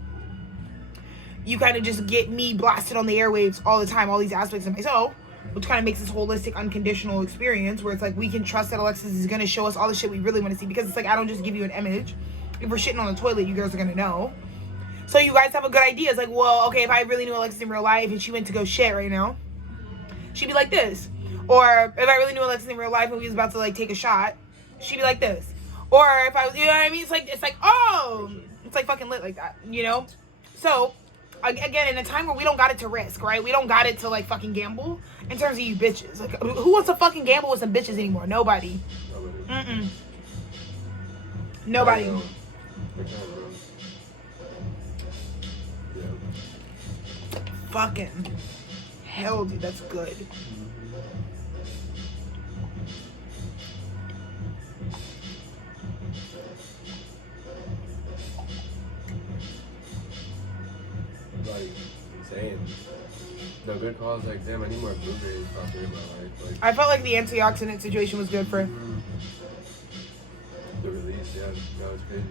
you kind of just get me blasted on the airwaves all the time, all these aspects of myself, which kind of makes this holistic, unconditional experience where it's like we can trust that Alexis is going to show us all the shit we really want to see, because it's like I don't just give you an image. If we're shitting on the toilet, you girls are going to know. So you guys have a good idea. It's like, well, okay, if I really knew Alexis in real life and she went to go shit right now, she'd be like this. Or if I really knew Alexis in real life and we was about to like take a shot, she'd be like this. Or if I was, you know what I mean? It's like, oh, it's like fucking lit like that, you know? So, again, in a time where we don't got it to risk, right? We don't got it to like fucking gamble in terms of you bitches. Like, who wants to fucking gamble with some bitches anymore? Nobody. Nobody. Fucking hell, dude, that's good. Like, insane. No, good calls, like, damn, I need more blueberries probably in my life. Like, I felt like the antioxidant situation was good for the release, yeah, that was crazy.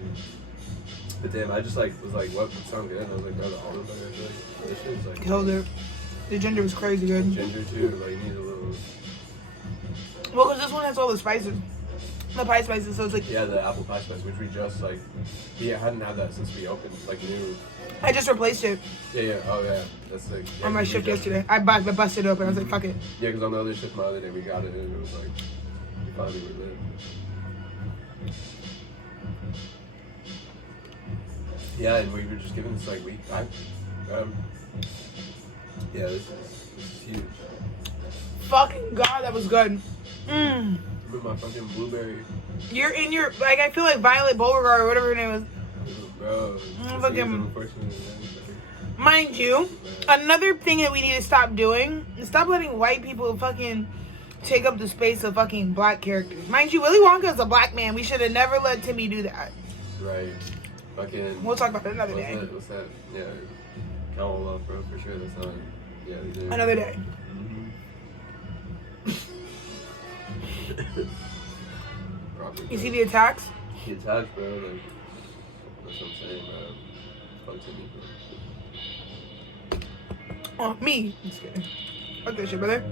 But damn, I just like was like, what would sound good? And I was like, no, the almond butter. I feel like this shit's like killed it. The ginger was crazy good. ginger too. Like, you need a little. Well, because this one has all the spices, the pie spices. So it's like, Yeah, the apple pie spice, which we just like, we hadn't had that since we opened, like new. I just replaced it Yeah, oh yeah, that's like. Yeah, on my we shift just- yesterday. I busted it open. I was like, fuck it. Yeah, because on the other shift, my other day, we got it and it was like, we finally were lit. Yeah, and we were just given this like week. Yeah, this is huge. Fucking god, that was good. With my fucking blueberry. You're in your, like, I feel like Violet Beauregard or whatever her name was. Bro, fucking- unfortunate. Mind you, another thing that we need to stop doing is stop letting white people fucking take up the space of fucking black characters. Mind you, Willy Wonka is a black man. We should have never let Timmy do that. Right. Fucking. We'll talk about that another day. What's that? Yeah. Count love, bro, for sure. That's not. Yeah, these are. Another day. Proper, You see the attacks? the attacks, bro. Like, that's what I'm saying, bro. Fuck Timmy, bro. Oh, me. I'm just kidding. Fuck that shit, brother.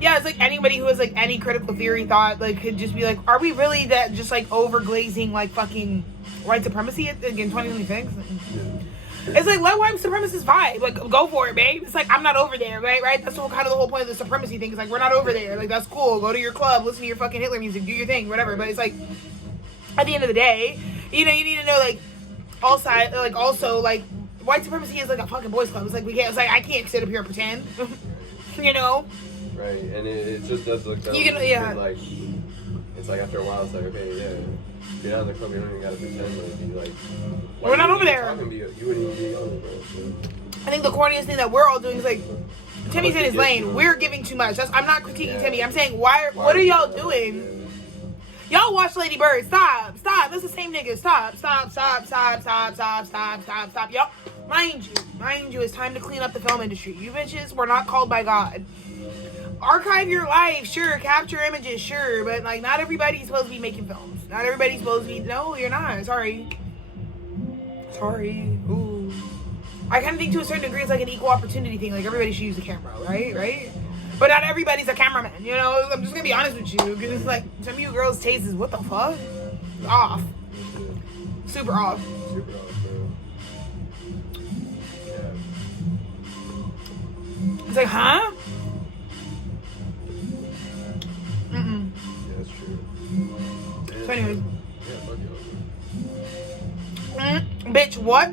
Yeah, it's like anybody who has like any critical theory thought like could just be like, are we really that just like overglazing like fucking white supremacy in 2026? It's like, let white supremacists vibe. Like, go for it, babe. It's like, I'm not over there, right? That's kind of the whole point of the supremacy thing. It's like, we're not over there. Like, that's cool. Go to your club, listen to your fucking Hitler music, do your thing, whatever. But it's like, at the end of the day, you know, you need to know, like, also, like, white supremacy is like a fucking boys club. It's like, I can't sit up here and pretend, you know? Right, and it just does look dumb. Like, it's like, after a while, it's like, okay, yeah. If you're not in the club, you don't even gotta pretend like you like. We're not over there. You wouldn't even be on it, bro. I think the corniest thing that we're all doing is like, Timmy's in his lane. We're giving too much. I'm not critiquing Timmy. I'm saying, what are y'all doing? Y'all watch Lady Bird. Stop. That's the same nigga. Stop. Y'all, mind you, it's time to clean up the film industry. You bitches were not called by God. Archive your life, sure. Capture images, sure. But, like, not everybody's supposed to be making films. Not everybody's supposed to be... No, you're not. Sorry. Ooh. I kind of think to a certain degree it's like an equal opportunity thing. Like, everybody should use the camera, right? But not everybody's a cameraman, you know? I'm just going to be honest with you. Because it's like, some of you girls' taste is, what the fuck? Off. Super off. Bro. Yeah. It's like, huh? Yeah, that's true. So anyways. Yeah, fuck you. Bitch, what?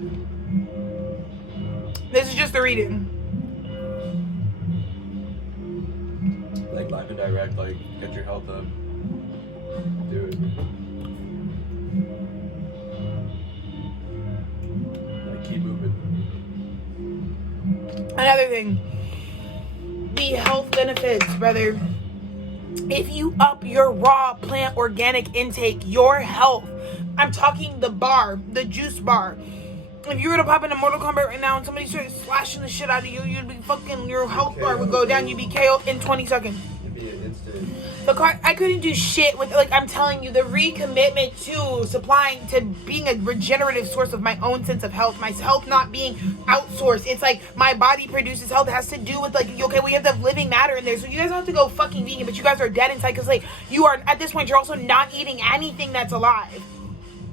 This is just a reading. Like, live and direct, like, get your health up. Do it. Like, keep moving. Another thing. The health benefits, brother. If you up your raw plant organic intake, your health. I'm talking the bar, the juice bar. If you were to pop into Mortal Kombat right now and somebody started slashing the shit out of you, you'd be fucking, your health bar would go down. You'd be KO in 20 seconds. It'd be an instant. I couldn't do shit with, like, I'm telling you, the recommitment to supplying, to being a regenerative source of my own sense of health, my health not being outsourced. It's like my body produces health. It has to do with, like, okay, we have the living matter in there. So you guys don't have to go fucking vegan, but you guys are dead inside because, like, you are, at this point, you're also not eating anything that's alive.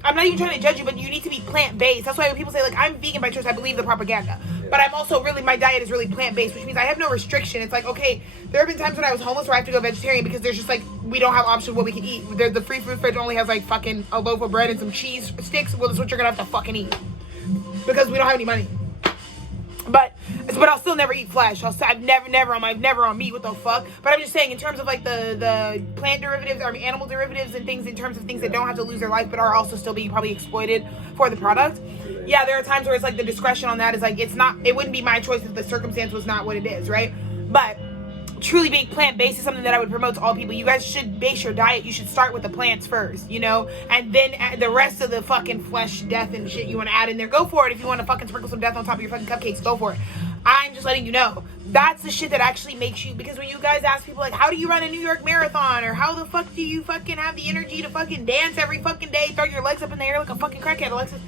I'm not even trying to judge you, but you need to be plant-based. That's why when people say, like, I'm vegan by choice, I believe the propaganda. Yeah. But I'm also really, my diet is really plant-based, which means I have no restriction. It's like, okay, there have been times when I was homeless where I have to go vegetarian because there's just, like, we don't have options what we can eat. The free food fridge only has, like, fucking a loaf of bread and some cheese sticks. Well, that's what you're gonna have to fucking eat. Because we don't have any money. But I'll still never eat flesh. I've never on meat. What the fuck? But I'm just saying, in terms of like the plant derivatives or animal derivatives and things, in terms of things that don't have to lose their life but are also still being probably exploited for the product. Yeah, there are times where it's like the discretion on that is like, it wouldn't be my choice if the circumstance was not what it is, right? But truly being plant-based is something that I would promote to all people. You guys should base your diet. You should start with the plants first, you know? And then the rest of the fucking flesh, death, and shit you want to add in there, go for it. If you want to fucking sprinkle some death on top of your fucking cupcakes, go for it. I'm just letting you know. That's the shit that actually makes you, because when you guys ask people, like, how do you run a New York Marathon? Or how the fuck do you fucking have the energy to fucking dance every fucking day, throw your legs up in the air like a fucking crackhead, Alexis?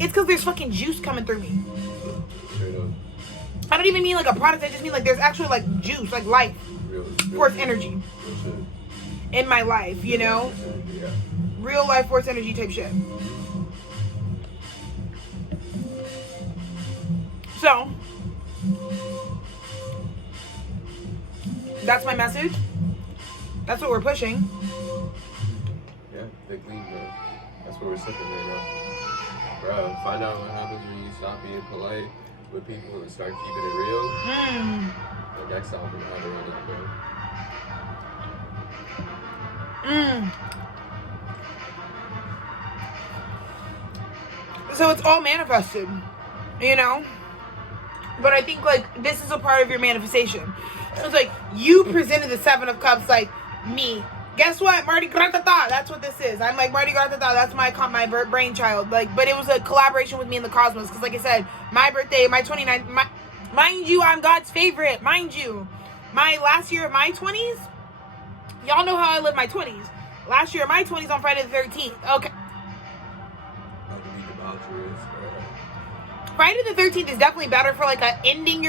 It's because there's fucking juice coming through me. I don't even mean like a product. I just mean like there's actually like juice, like life, force energy in my life, you know? Real life force energy type shit. So, that's my message. That's what we're pushing. Yeah, big league, bro. That's what we're sipping right now. Bro, find out what happens when you stop being polite with people and start keeping it real. The next album, how to run it, bro. So it's all manifested, you know? But I think, like, this is a part of your manifestation. It's like, you presented the Seven of Cups like me. Guess what? Mardi Gras, that's what this is. I'm like, Mardi Gras, that's my brainchild. Like, but it was a collaboration with me and the cosmos. Because, like I said, my birthday, my 29th, mind you, I'm God's favorite. Mind you, my last year of my 20s, y'all know how I live my 20s. Last year of my 20s on Friday the 13th. Okay. Friday the 13th is definitely better for like ending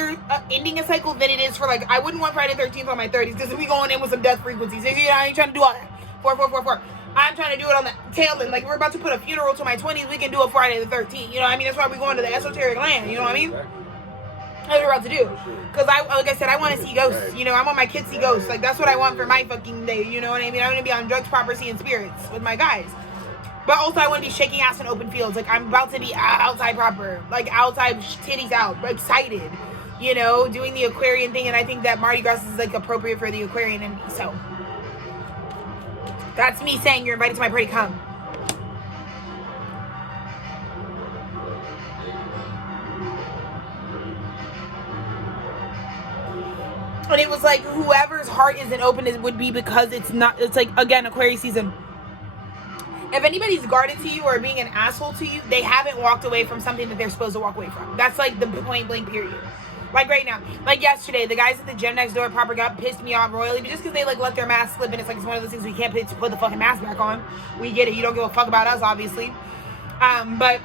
a cycle than it is for like, I wouldn't want Friday the 13th on my 30s because we going in with some death frequencies. You know, I ain't trying to do all that. 4. I'm trying to do it on the tail end. Like, we're about to put a funeral to my 20s. We can do it Friday the 13th. You know what I mean? That's why we're going to the esoteric land. You know what I mean? That's what we're about to do. Because, like I said, I want to see ghosts. You know, I want my kids to see ghosts. Like, that's what I want for my fucking day. You know what I mean? I want to be on drugs, proper, seeing spirits with my guys. But also, I want to be shaking ass in open fields. Like, I'm about to be outside proper. Like, outside, titties out. Excited. You know, doing the Aquarian thing. And I think that Mardi Gras is, like, appropriate for the Aquarian in me. So, that's me saying you're invited to my party. Come. And it was like, whoever's heart isn't open would be because it's not, it's like, again, Aquarius season. If anybody's guarded to you or being an asshole to you, they haven't walked away from something that they're supposed to walk away from. That's like the point blank period. Like right now, like yesterday, the guys at the gym next door proper got pissed me off royally, but just because they like let their mask slip, and it's like, it's one of those things we can't put the fucking mask back on. We get it. You don't give a fuck about us, obviously. But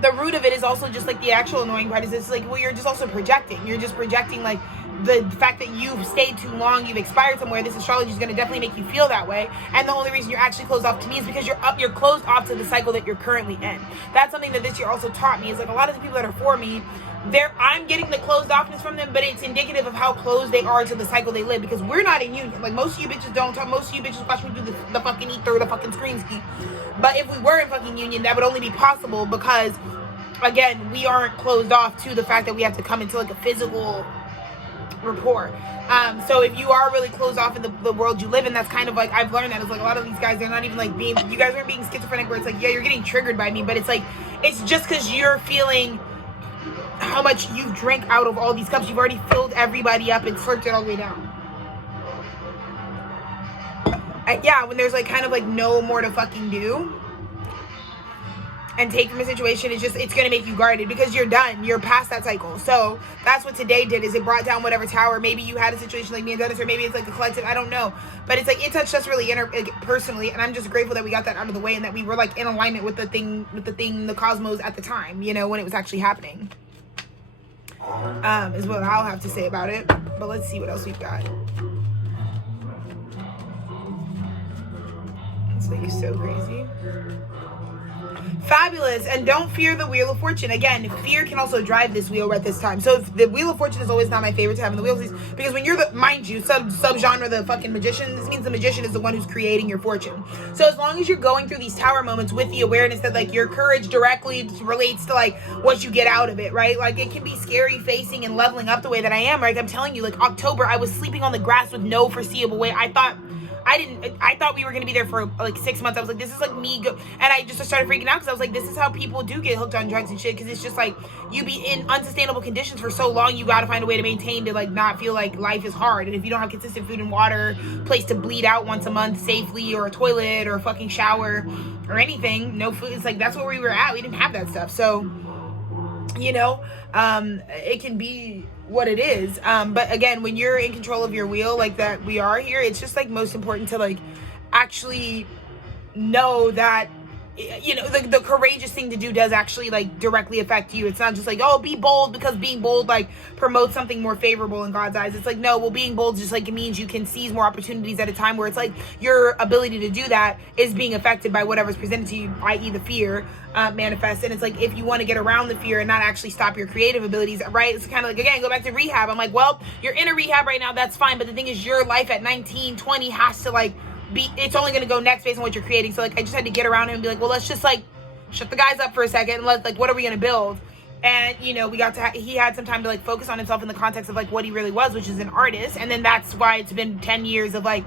the root of it is also just like the actual annoying part is it's like, well, you're just also projecting. You're just projecting like the fact that you've stayed too long, you've expired somewhere. This astrology is going to definitely make you feel that way. And the only reason you're actually closed off to me is because you're closed off to the cycle that you're currently in. That's something that this year also taught me. Is like a lot of the people that are for me, I'm getting the closed offness from them, but it's indicative of how close they are to the cycle they live, because we're not in union. Like, most of you bitches don't talk. Most of you bitches watch me do the fucking ether, the fucking screen ski. But if we were in fucking union, that would only be possible because, again, we aren't closed off to the fact that we have to come into like a physical rapport. So if you are really closed off in the world you live in, that's kind of like, I've learned that it's like a lot of these guys, they're not even like being, you guys aren't being schizophrenic where it's like, yeah, you're getting triggered by me, but it's like, it's just because you're feeling how much you've drank out of all these cups. You've already filled everybody up and slurped it all the way down. And yeah, when there's like kind of like no more to fucking do and take from a situation, it's gonna make you guarded because you're done. You're past that cycle. So that's what today did, is it brought down whatever tower. Maybe you had a situation like me and Dennis, or maybe it's like a collective, I don't know. But it's like, it touched us really personally, and I'm just grateful that we got that out of the way and that we were like in alignment with the cosmos at the time, you know, when it was actually happening. Is what I'll have to say about it. But let's see what else we've got. It's like so crazy. Fabulous. And don't fear the Wheel of Fortune. Again, fear can also drive this wheel at this time. So if the Wheel of Fortune is always not my favorite to have in the wheel, because when you're mind you, subgenre the fucking magician, this means the magician is the one who's creating your fortune. So as long as you're going through these tower moments with the awareness that like your courage directly relates to like what you get out of it, right? Like, it can be scary facing and leveling up the way that I am, right? I'm telling you, like October, I was sleeping on the grass with no foreseeable way. I thought we were going to be there for like 6 months. I was like, this is like me and I just started freaking out because I was like, this is how people do get hooked on drugs and shit, because it's just like, you be in unsustainable conditions for so long, you got to find a way to maintain to like not feel like life is hard. And if you don't have consistent food and water, place to bleed out once a month safely, or a toilet or a fucking shower or anything, no food, it's like, that's where we were at. We didn't have that stuff. So, you know, it can be what it is. But again, when you're in control of your wheel like that we are here, it's just like most important to like actually know that, you know, the courageous thing to do does actually like directly affect you. It's not just like, oh, be bold because being bold like promotes something more favorable in God's eyes. It's like, no, well, being bold just like, it means you can seize more opportunities at a time, where it's like your ability to do that is being affected by whatever's presented to you, i.e. the fear manifest. And it's like, if you want to get around the fear and not actually stop your creative abilities, right? It's kind of like, again, go back to rehab. I'm like, well, you're in a rehab right now, that's fine, but the thing is, your life at 19, 20 has to like it's only going to go next based on what you're creating. So like, I just had to get around him and be like, well, let's just like shut the guys up for a second and let's like, what are we going to build? And you know, we got to he had some time to like focus on himself in the context of like what he really was, which is an artist. And then that's why it's been 10 years of like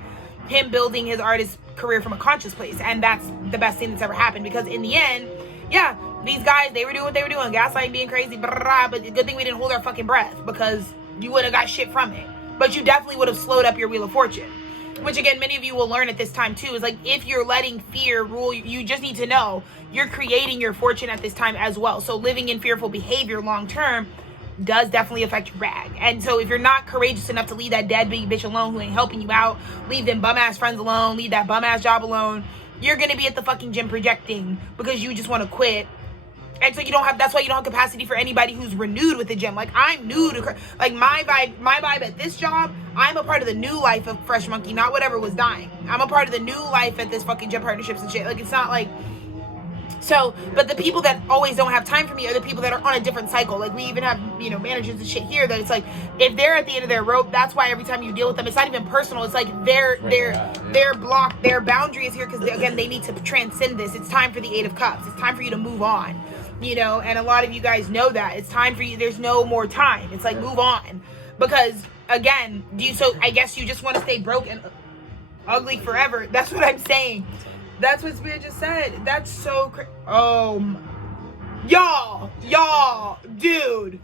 him building his artist career from a conscious place. And that's the best thing that's ever happened, because in the end, yeah, these guys, they were doing what they were doing, gaslighting, being crazy, blah, blah, blah, but good thing we didn't hold our fucking breath, because you would have got shit from it. But you definitely would have slowed up your Wheel of Fortune. Which again, many of you will learn at this time too, is like, if you're letting fear rule, you just need to know you're creating your fortune at this time as well. So living in fearful behavior long term does definitely affect your bag. And so if you're not courageous enough to leave that deadbeat bitch alone who ain't helping you out, leave them bum ass friends alone, leave that bum ass job alone, you're gonna be at the fucking gym projecting because you just want to quit And so you don't have, that's why you don't have capacity for anybody who's renewed with the gym. Like, I'm new to, like, my vibe at this job, I'm a part of the new life of Fresh Monkey, not whatever was dying. I'm a part of the new life at this fucking gym partnerships and shit. Like, it's not like, so, but the people that always don't have time for me are the people that are on a different cycle. Like, we even have, you know, managers and shit here that it's like, if they're at the end of their rope, that's why every time you deal with them, it's not even personal. It's like they're blocked, their boundary is here because, again, they need to transcend this. It's time for the Eight of Cups. It's time for you to move on, you know, and a lot of you guys know that. It's time for you. There's no more time. It's like, move on. Because, again, so I guess you just want to stay broke and ugly forever. That's what I'm saying. That's what Spirit just said. That's so crazy. Oh, y'all, dude.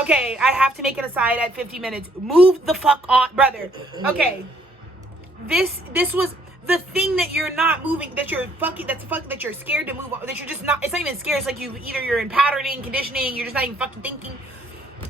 Okay, I have to make an aside at 50 minutes. Move the fuck on, brother. Okay, this was the thing that you're not moving, that you're fucking, that you're scared to move on, that you're just not, it's not even scared. It's like you're in patterning, conditioning, you're just not even fucking thinking.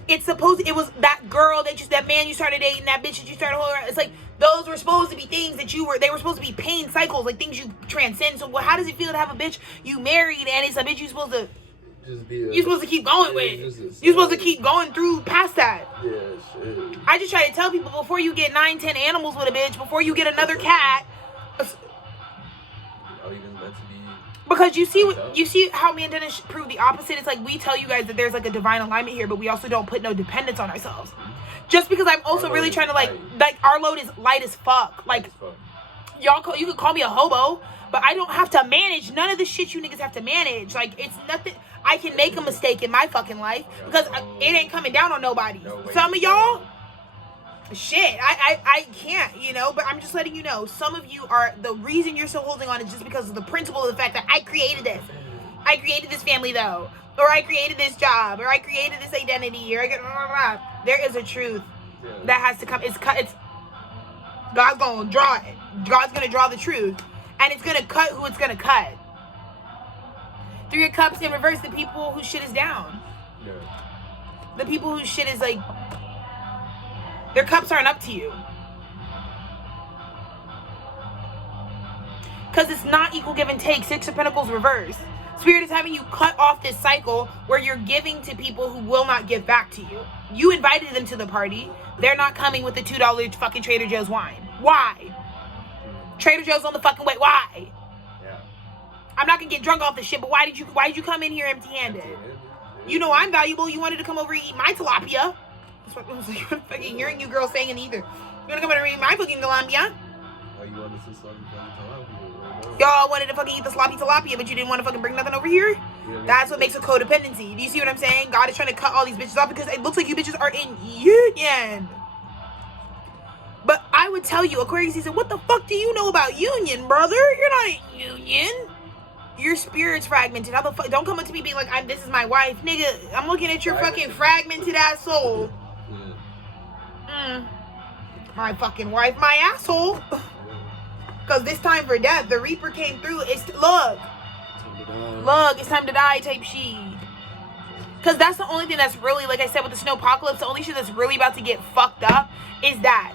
It was that girl that man you started dating, that bitch that you started holding around. It's like, those were supposed to be things that they were supposed to be pain cycles, like things you transcend. So how does it feel to have a bitch you married and it's a bitch you're supposed to keep going with? You're supposed to keep going through past that. Yeah, shit. I just try to tell people, before you get 9-10 animals with a bitch, before you get another cat, because you see how me and Dennis prove the opposite. It's like, we tell you guys that there's like a divine alignment here, but we also don't put no dependence on ourselves. Just because I'm also really trying to like our load is light as fuck. Like, y'all, you could call me a hobo, but I don't have to manage none of the shit you niggas have to manage. Like, it's nothing. I can make a mistake in my fucking life because it ain't coming down on nobody. Some of y'all, shit, I can't, you know, but I'm just letting you know, some of you are, the reason you're still holding on is just because of the principle of the fact that I created this. I created this family though, or I created this job, or I created this identity, or I get blah, blah, blah. There is a truth that has to come. It's God's gonna draw it. God's gonna draw the truth, and it's gonna cut who it's gonna cut. Three of Cups in reverse, the people whose shit is down. Yeah. The people whose shit is like, their cups aren't up to you. Because it's not equal give and take. Six of Pentacles reverse. Spirit is having you cut off this cycle where you're giving to people who will not give back to you. You invited them to the party. They're not coming with the $2 fucking Trader Joe's wine. Why? Trader Joe's on the fucking way. Why? Yeah. I'm not gonna get drunk off this shit, but why did you come in here empty-handed? You know I'm valuable. You wanted to come over and eat my tilapia. That's what I was like, fucking hearing you girls saying in either. You wanna come over and eat my fucking tilapia? Oh, you wanted to sloppy tilapia? Y'all wanted to fucking eat the sloppy tilapia, but you didn't want to fucking bring nothing over here? Yeah, that's what makes a codependency. Do you see what I'm saying? God is trying to cut all these bitches off because it looks like you bitches are in union. But I would tell you, Aquarius season, what the fuck do you know about union, brother? You're not in union. Your spirit's fragmented. How the fuck? Don't come up to me being like, this is my wife. Nigga, I'm looking at your fucking fragmented ass soul. My fucking wife, my asshole. Because this time for death, the Reaper came through. It's, look, it's time to die type shit. Because that's the only thing that's really, like I said, with the snow apocalypse, the only shit that's really about to get fucked up is that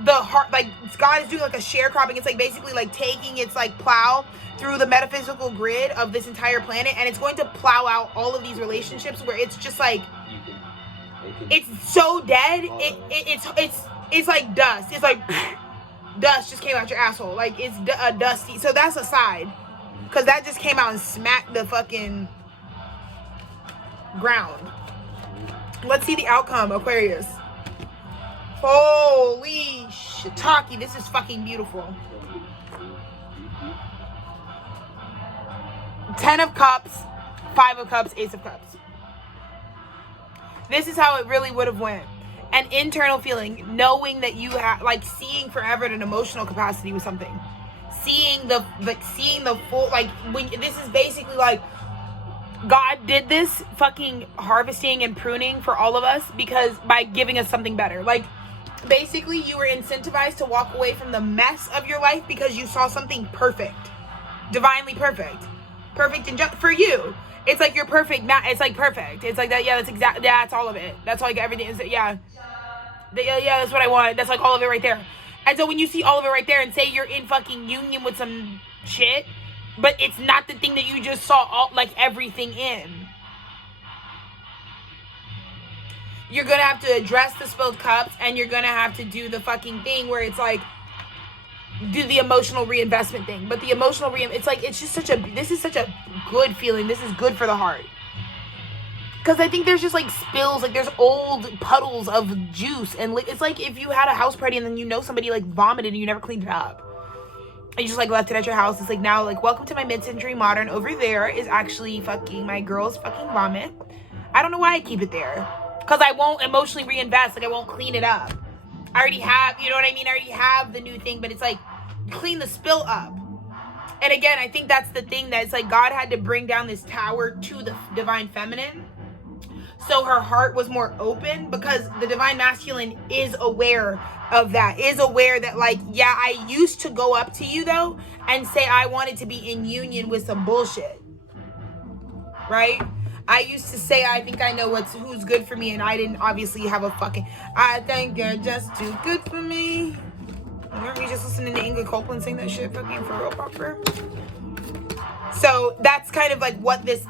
the heart, like, God is doing like a sharecropping. It's like basically like taking its like plow through the metaphysical grid of this entire planet, and it's going to plow out all of these relationships where it's just like, it's so dead. It's like dust. It's like dust just came out your asshole. Like, it's dusty. So that's a side, because that just came out and smacked the fucking ground. Let's see the outcome, Aquarius. Holy shiitake, this is fucking beautiful. 10 of Cups, 5 of Cups, Ace of Cups. This is how it really would have went. An internal feeling, knowing that you have, like, seeing forever at an emotional capacity with something. Seeing the full, like, when this is basically like, God did this fucking harvesting and pruning for all of us because by giving us something better. Like, basically you were incentivized to walk away from the mess of your life because you saw something perfect. Divinely perfect. Perfect and just for you. It's like you're perfect. It's like perfect. It's like that. Yeah, that's exactly. Yeah, that's all of it. That's like everything is. Yeah. Yeah, that's what I want. That's like all of it right there. And so when you see all of it right there and say you're in fucking union with some shit, but it's not the thing that you just saw all, like, everything in. you're gonna have to address the spilled cups, and you're gonna have to do the fucking thing where it's like, do the emotional reinvestment thing. But the emotional it's like, it's just this is such a good feeling. This is good for the heart. Because I think there's just like spills, like there's old puddles of juice. And it's like if you had a house party and then you know somebody like vomited and you never cleaned it up. And you just like left it at your house. It's like now like, welcome to my mid-century modern. Over there is actually fucking my girl's fucking vomit. I don't know why I keep it there. Because I won't emotionally reinvest. Like I won't clean it up. I already have, you know what I mean? I already have the new thing, but it's like, clean the spill up. And again, I think that's the thing, that it's like God had to bring down this tower to the divine feminine. So her heart was more open, because the divine masculine is aware of that, is aware that like, yeah, I used to go up to you though and say I wanted to be in union with some bullshit. Right? I used to say I think I know who's good for me, and I didn't obviously have a fucking, I think you're just too good for me. Weren't we just listening to Ingrid Copeland sing that shit fucking for real proper? So that's kind of like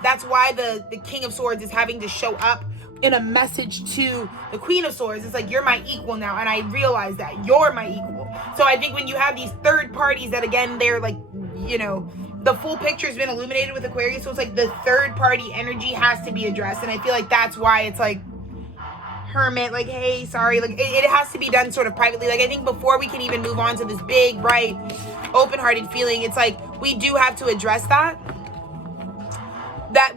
that's why the King of Swords is having to show up in a message to the Queen of Swords. It's like, you're my equal now, and I realize that you're my equal. So I think when you have these third parties that, again, they're like, you know, the full picture has been illuminated with Aquarius, so it's like the third party energy has to be addressed. And I feel like that's why it's like hermit, like, hey, sorry, like it has to be done sort of privately. Like I think before we can even move on to this big, bright, open-hearted feeling, it's like we do have to address that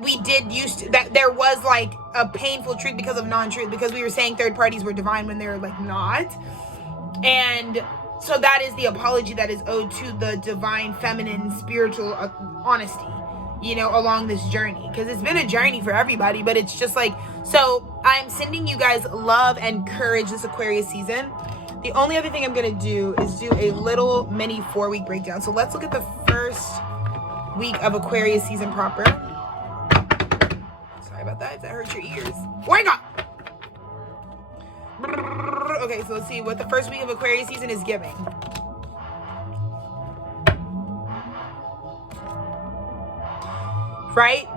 we did used to, that there was like a painful truth because of non-truth, because we were saying third parties were divine when they're like not. And so that is the apology that is owed to the divine feminine spiritual honesty, you know, along this journey, because it's been a journey for everybody. But it's just like, so I'm sending you guys love and courage this Aquarius season. The only other thing I'm gonna do is do a little mini 4-week breakdown. So let's look at the first week of Aquarius season proper. Sorry about that if that hurt your ears. Wake up! Okay, so let's see what the first week of Aquarius season is giving. Right?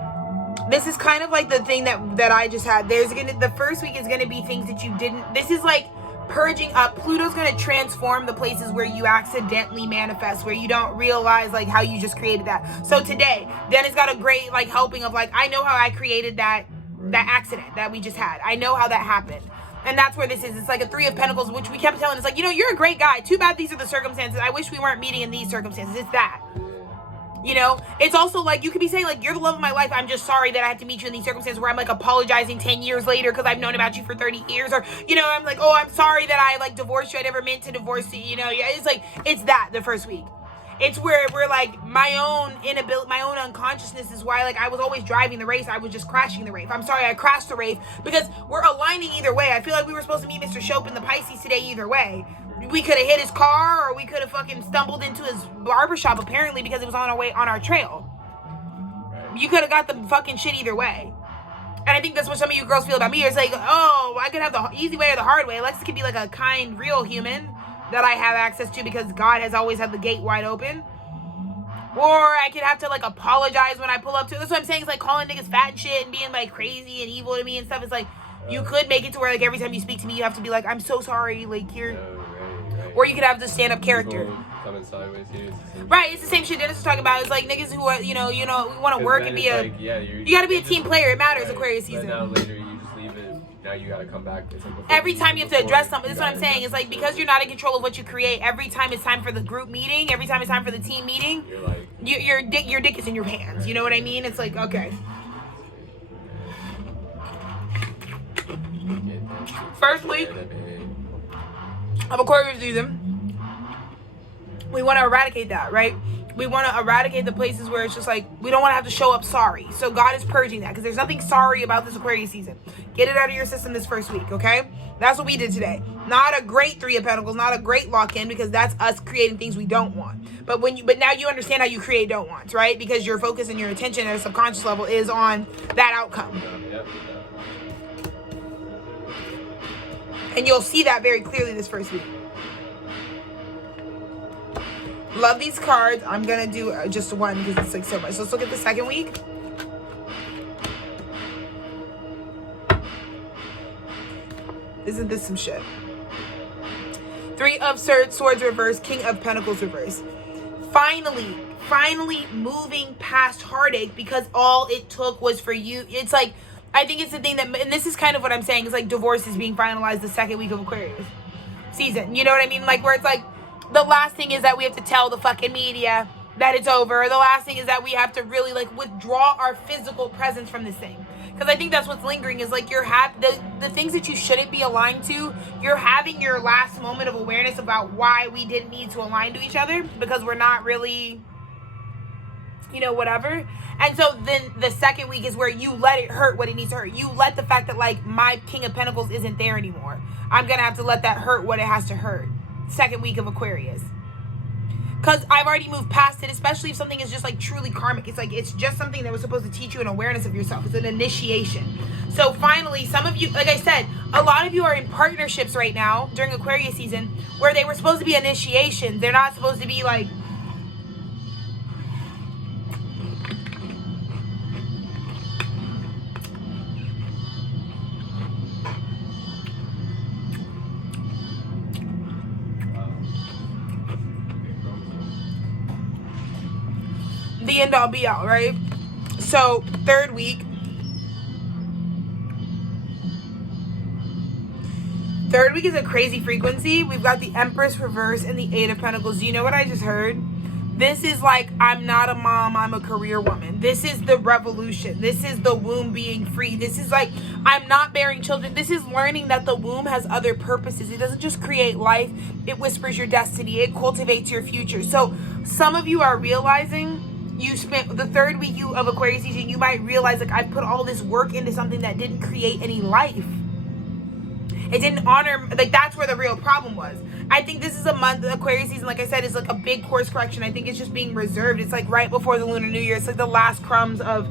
This is kind of like the thing that I just had. The first week is gonna be things that you didn't. This is like purging up. Pluto's gonna transform the places where you accidentally manifest, where you don't realize like how you just created that. So today, Dennis got a great like helping of like, I know how I created that accident that we just had. I know how that happened. And that's where this is. It's like a 3 of Pentacles, which we kept telling. It's like, you know, you're a great guy. Too bad these are the circumstances. I wish we weren't meeting in these circumstances. It's that. You know, it's also like, you could be saying like, you're the love of my life. I'm just sorry that I have to meet you in these circumstances, where I'm like apologizing 10 years later because I've known about you for 30 years. Or, you know, I'm like, oh, I'm sorry that I like divorced you. I never meant to divorce you. You know, yeah, it's like, it's that the first week. It's where we're like, my own inability, my own unconsciousness is why like I was always driving the race. I was just crashing the race. I'm sorry, I crashed the race, because we're aligning either way. I feel like we were supposed to meet Mr. Chopin, the Pisces, today either way. We could have hit his car, or we could have fucking stumbled into his barbershop apparently because it was on our trail. You could have got the fucking shit either way. And I think that's what some of you girls feel about me. It's like, oh, I could have the easy way or the hard way. Alexis could be like a kind, real human that I have access to because God has always had the gate wide open. Or I could have to like apologize when I pull up to. That's what I'm saying. It's like calling niggas fat and shit and being like crazy and evil to me and stuff. It's like, you could make it to where like every time you speak to me, you have to be like, I'm so sorry. Like you're, right. Or you could have the stand up character. Coming sideways here. Right, it's the same shit Dennis was talking about. It's like niggas who are, you know, we want to work and be a. Like, yeah, you got to be a team player. It matters. Right. Aquarius season. But now later you just leave it. Now you gotta come back. It's like every time you have to address something. That's what I'm saying. It's like, because you're not in control of what you create. Every time it's time for the group meeting, every time it's time for the team meeting, you're like, your dick is in your hands. You know what I mean? It's like, okay. First week of Aquarius season, we want to eradicate that, right? We want to eradicate the places where it's just like, we don't want to have to show up sorry. So God is purging that, because there's nothing sorry about this Aquarius season. Get it out of your system this first week, okay? That's what we did today. Not a great 3 of Pentacles, not a great lock-in, because that's us creating things we don't want. But now you understand how you create don't wants, right? Because your focus and your attention at a subconscious level is on that outcome. And you'll see that very clearly this first week. Love these cards. I'm gonna do just one because it's like so much. So let's look at the second week. Isn't this some shit? Three of Swords reverse, King of Pentacles reverse. Finally moving past heartache, because all it took was for you. It's like, I think it's the thing that, and this is kind of what I'm saying, is like divorce is being finalized the second week of Aquarius season. You know what I mean? Like, where it's like, the last thing is that we have to tell the fucking media that it's over. The last thing is that we have to really like withdraw our physical presence from this thing. Because I think that's what's lingering, is like you're the things that you shouldn't be aligned to. You're having your last moment of awareness about why we didn't need to align to each other, because we're not really, you know, whatever. And so then the second week is where you let it hurt what it needs to hurt. You let the fact that like my King of Pentacles isn't there anymore. I'm gonna have to let that hurt what it has to hurt. Second week of Aquarius. Because I've already moved past it, especially if something is just like truly karmic. It's like, it's just something that was supposed to teach you an awareness of yourself. It's an initiation. So finally, some of you, like I said, a lot of you are in partnerships right now during Aquarius season where they were supposed to be initiations. They're not supposed to be like, the end all be all, right? So third week is a crazy frequency. We've got the Empress reverse and the Eight of Pentacles. Do you know what I just heard? This is like, I'm not a mom, I'm a career woman. This is the revolution. This is the womb being free. This is like, I'm not bearing children. This is learning that the womb has other purposes. It doesn't just create life. It whispers your destiny. It cultivates your future. So some of you are realizing, you spent the third week of Aquarius season, you might realize like, I put all this work into something that didn't create any life. It didn't honor, like that's where the real problem was. I think this is a month, Aquarius season, like I said, is like a big course correction. I think it's just being reserved. It's like right before the Lunar New Year. It's like the last crumbs of,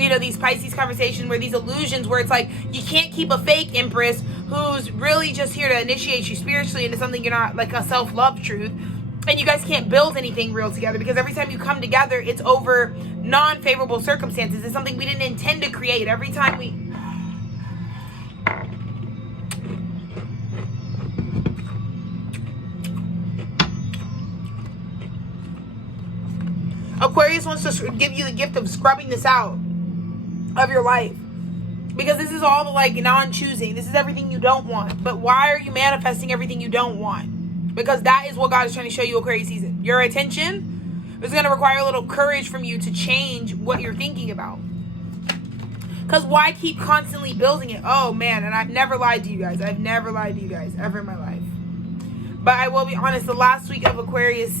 you know, these Pisces conversations, where these illusions, where it's like, you can't keep a fake Empress who's really just here to initiate you spiritually into something you're not, like a self-love truth. And you guys can't build anything real together, because every time you come together, it's over non-favorable circumstances. It's something we didn't intend to create. Every time we... Aquarius wants to give you the gift of scrubbing this out of your life. Because this is all the like non-choosing. This is everything you don't want. But why are you manifesting everything you don't want? Because that is what God is trying to show you Aquarius season. Your attention is going to require a little courage from you to change what you're thinking about. Because why keep constantly building it? Oh man, and I've never lied to you guys. I've never lied to you guys ever in my life. But I will be honest, the last week of Aquarius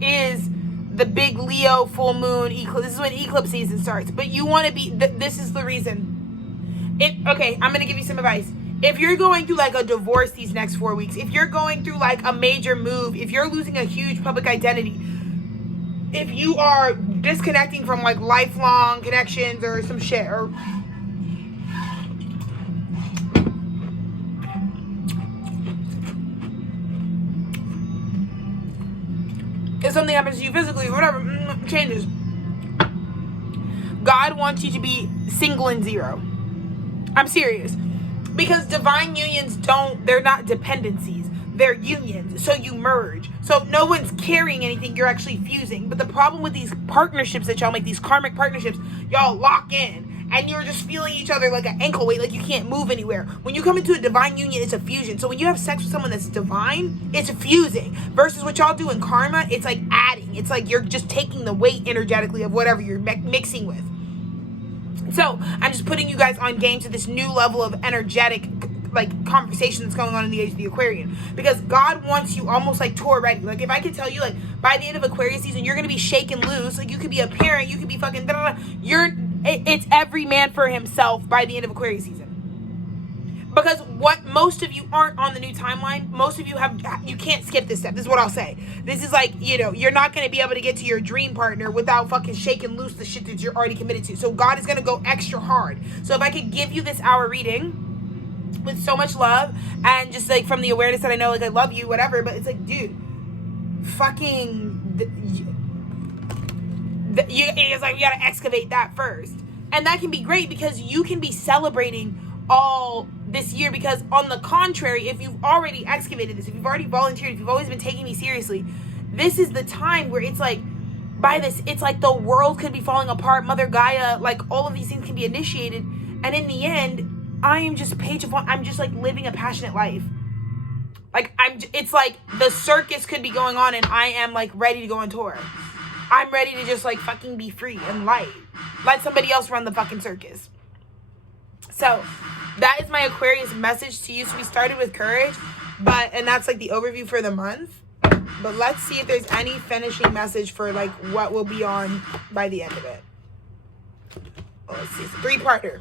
is the big Leo full moon eclipse. This is when eclipse season starts. But you want to be, this is the reason. Okay, I'm going to give you some advice. If you're going through like a divorce these next 4 weeks, if you're going through like a major move, if you're losing a huge public identity, if you are disconnecting from like lifelong connections or some shit, or if something happens to you physically or whatever, changes, God wants you to be single and zero. I'm serious. Because divine unions they're not dependencies. They're unions. So you merge. So no one's carrying anything. You're actually fusing. But the problem with these partnerships that y'all make, these karmic partnerships, y'all lock in. And you're just feeling each other like an ankle weight, like you can't move anywhere. When you come into a divine union, it's a fusion. So when you have sex with someone that's divine, it's fusing. Versus what y'all do in karma, it's like adding. It's like you're just taking the weight energetically of whatever you're mixing with. So I'm just putting you guys on game to this new level of energetic like conversation that's going on in the age of the Aquarian, because God wants you almost like tour ready. Like if I could tell you, like by the end of Aquarius season, you're gonna be shaken loose. Like you could be a parent, you could be fucking it's every man for himself by the end of Aquarius season. Because what most of you aren't on the new timeline, most of you you can't skip this step. This is what I'll say. This is like, you know, you're not going to be able to get to your dream partner without fucking shaking loose the shit that you're already committed to. So God is going to go extra hard. So if I could give you this hour reading with so much love and just like from the awareness that I know, like I love you, whatever, but it's like, dude, it's like we got to excavate that first. And that can be great because you can be celebrating all this year, because on the contrary, if you've already excavated this, if you've already volunteered, if you've always been taking me seriously, this is the time where it's like, it's like the world could be falling apart, Mother Gaia, like all of these things can be initiated, and in the end, I am just page of one. I'm just like living a passionate life. Like it's like the circus could be going on and I am like ready to go on tour. I'm ready to just like fucking be free and light. Let somebody else run the fucking circus. So that is my Aquarius message to you. So we started with courage, and that's like the overview for the month. But let's see if there's any finishing message for like what will be on by the end of it. Well, let's see. It's a 3-parter.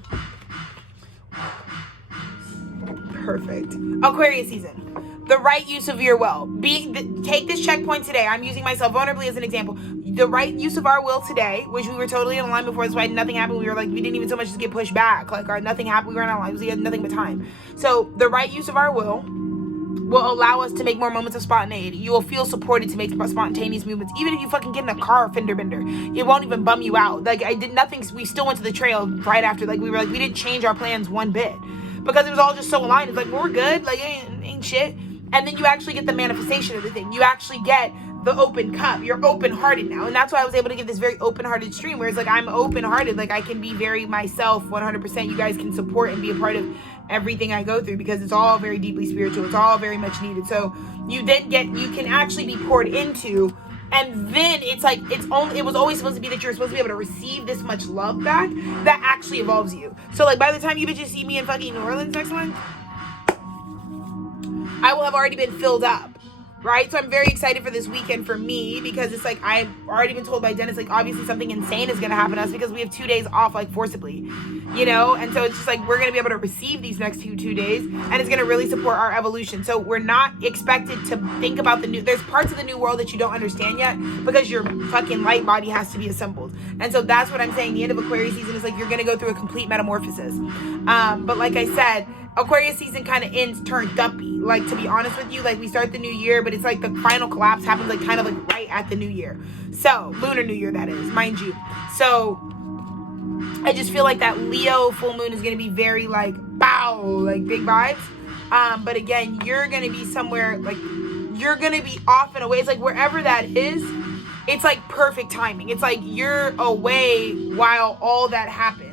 Perfect. Aquarius season. The right use of your will. Take this checkpoint today. I'm using myself vulnerably as an example. The right use of our will today, which we were totally in line before. That's why nothing happened. We were like, we didn't even so much as get pushed back. Like, nothing happened. We were in our lives. We had nothing but time. So the right use of our will allow us to make more moments of spontaneity. You will feel supported to make spontaneous movements. Even if you fucking get in a car fender bender, it won't even bum you out. Like, I did nothing. We still went to the trail right after. Like, we didn't change our plans one bit. Because it was all just so aligned. It's like, well, we're good. Like, ain't shit. And then you actually get the manifestation of the thing. You actually get the open cup. You're open-hearted now. And that's why I was able to give this very open-hearted stream, where it's like, I'm open-hearted. Like, I can be very myself 100%. You guys can support and be a part of everything I go through, because it's all very deeply spiritual. It's all very much needed. So you can actually be poured into. And then it's like, it was always supposed to be that you're supposed to be able to receive this much love back that actually evolves you. So like, by the time you bitches see me in fucking New Orleans next month, I will have already been filled up, right? So I'm very excited for this weekend for me, because it's like, I've already been told by Dennis, like, obviously something insane is going to happen to us, because we have 2 days off, like, forcibly, you know? And so it's just like, we're going to be able to receive these next 2 days, and it's going to really support our evolution. So we're not expected to think about there's parts of the new world that you don't understand yet, because your fucking light body has to be assembled. And so that's what I'm saying. The end of Aquarius season is like, you're going to go through a complete metamorphosis. But like I said, Aquarius season kind of ends turned dumpy. Like, to be honest with you, like, we start the new year, but it's like the final collapse happens like kind of like right at the new year. So, lunar new year, that is, mind you. So, I just feel like that Leo full moon is going to be very like, bow, like big vibes. But again, you're going to be somewhere, like, you're going to be off in a way. It's like, wherever that is, it's like perfect timing. It's like you're away while all that happens.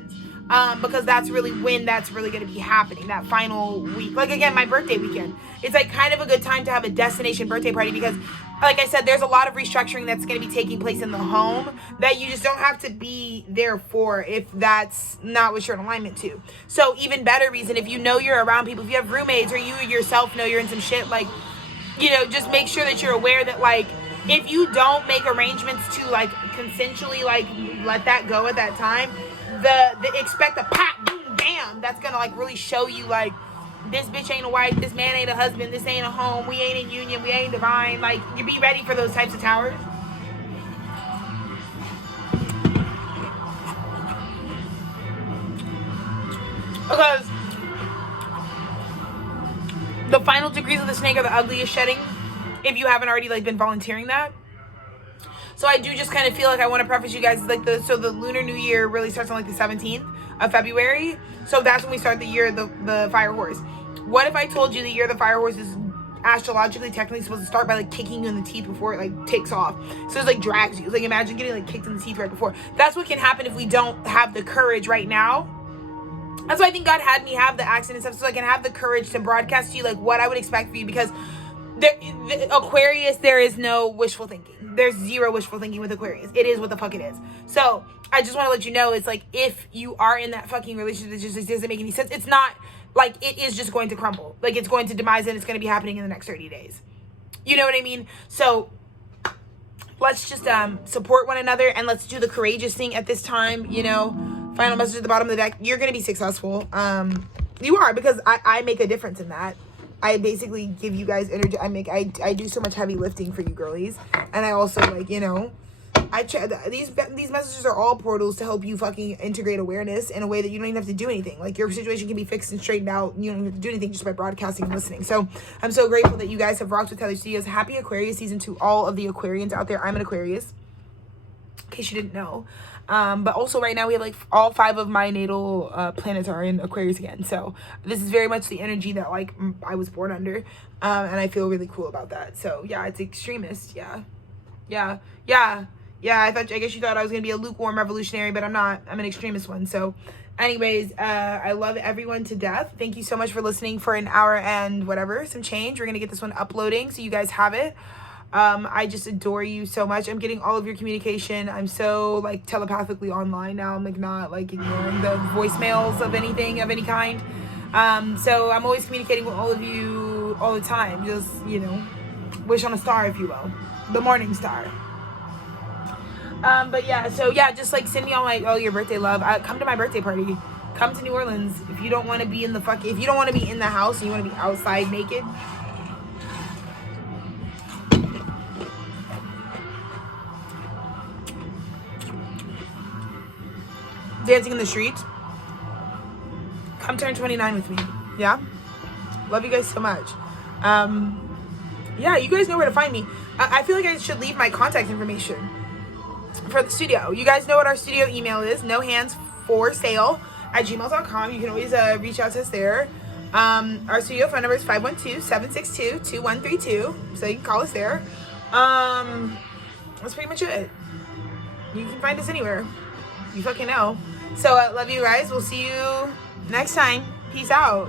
Because that's really when that's really going to be happening, that final week. Like, again, my birthday weekend. It's like kind of a good time to have a destination birthday party, because, like I said, there's a lot of restructuring that's going to be taking place in the home that you just don't have to be there for if that's not what you're in alignment to. So even better reason, if you know you're around people, if you have roommates or you yourself know you're in some shit, like, you know, just make sure that you're aware that, like, if you don't make arrangements to, like, consensually, like, let that go at that time, the expect a pop, boom, bam, that's gonna like really show you like, this bitch ain't a wife, this man ain't a husband, this ain't a home, we ain't in union, we ain't divine. Like, you be ready for those types of towers. Because the final degrees of the snake are the ugliest shedding, if you haven't already like been volunteering that. So I do just kind of feel like I want to preface you guys, like, the lunar new year really starts on like the 17th of February. So that's when we start the year of the fire horse. What if I told you the year of the fire horse is astrologically technically supposed to start by like kicking you in the teeth before it like takes off? So it's like drags you. It's like, imagine getting like kicked in the teeth right before. That's what can happen if we don't have the courage right now. That's why I think God had me have the accent and stuff, so I can have the courage to broadcast to you like what I would expect for you, because Aquarius, there is no wishful thinking. There's zero wishful thinking with Aquarius. It is what the fuck it is. So I just want to let you know, it's like, if you are in that fucking relationship that just doesn't make any sense, it's not like, it is just going to crumble. Like, it's going to demise, and it's going to be happening in the next 30 days. You know what I mean? So let's just support one another, and let's do the courageous thing at this time. You know, final message at the bottom of the deck. You're going to be successful. You are, because I make a difference in that. I basically give you guys energy. I do so much heavy lifting for you girlies. And I also, like, you know, these messages are all portals to help you fucking integrate awareness in a way that you don't even have to do anything. Like, your situation can be fixed and straightened out. You don't have to do anything just by broadcasting and listening. So I'm so grateful that you guys have rocked with Heather Studios. Happy Aquarius season to all of the Aquarians out there. I'm an Aquarius. in case you didn't know. But also right now we have like all 5 of my natal planets are in Aquarius again. So this is very much the energy that like I was born under. And I feel really cool about that. So yeah, it's extremist. Yeah. I guess you thought I was gonna be a lukewarm revolutionary, but I'm not. I'm an extremist one. So anyways, I love everyone to death. Thank you so much for listening for an hour and whatever, some change. We're gonna get this one uploading so you guys have it. I just adore you so much. I'm getting all of your communication. I'm so like telepathically online now. I'm like not like ignoring the voicemails of anything of any kind. So I'm always communicating with all of you all the time. Just, you know, wish on a star, if you will, the morning star. But yeah, so yeah, just like send me all your birthday love. Come to my birthday party. Come to New Orleans. If you don't want to be in the if you don't want to be in the house and you want to be outside naked. Dancing in the streets. Come turn 29 with me. Yeah? Love you guys so much. Yeah, you guys know where to find me. I feel like I should leave my contact information for the studio. You guys know what our studio email is. nohandsforsale@gmail.com. You can always reach out to us there. Our studio phone number is 512-762-2132. So you can call us there. That's pretty much it. You can find us anywhere. You fucking know. So love you guys. We'll see you next time. Peace out.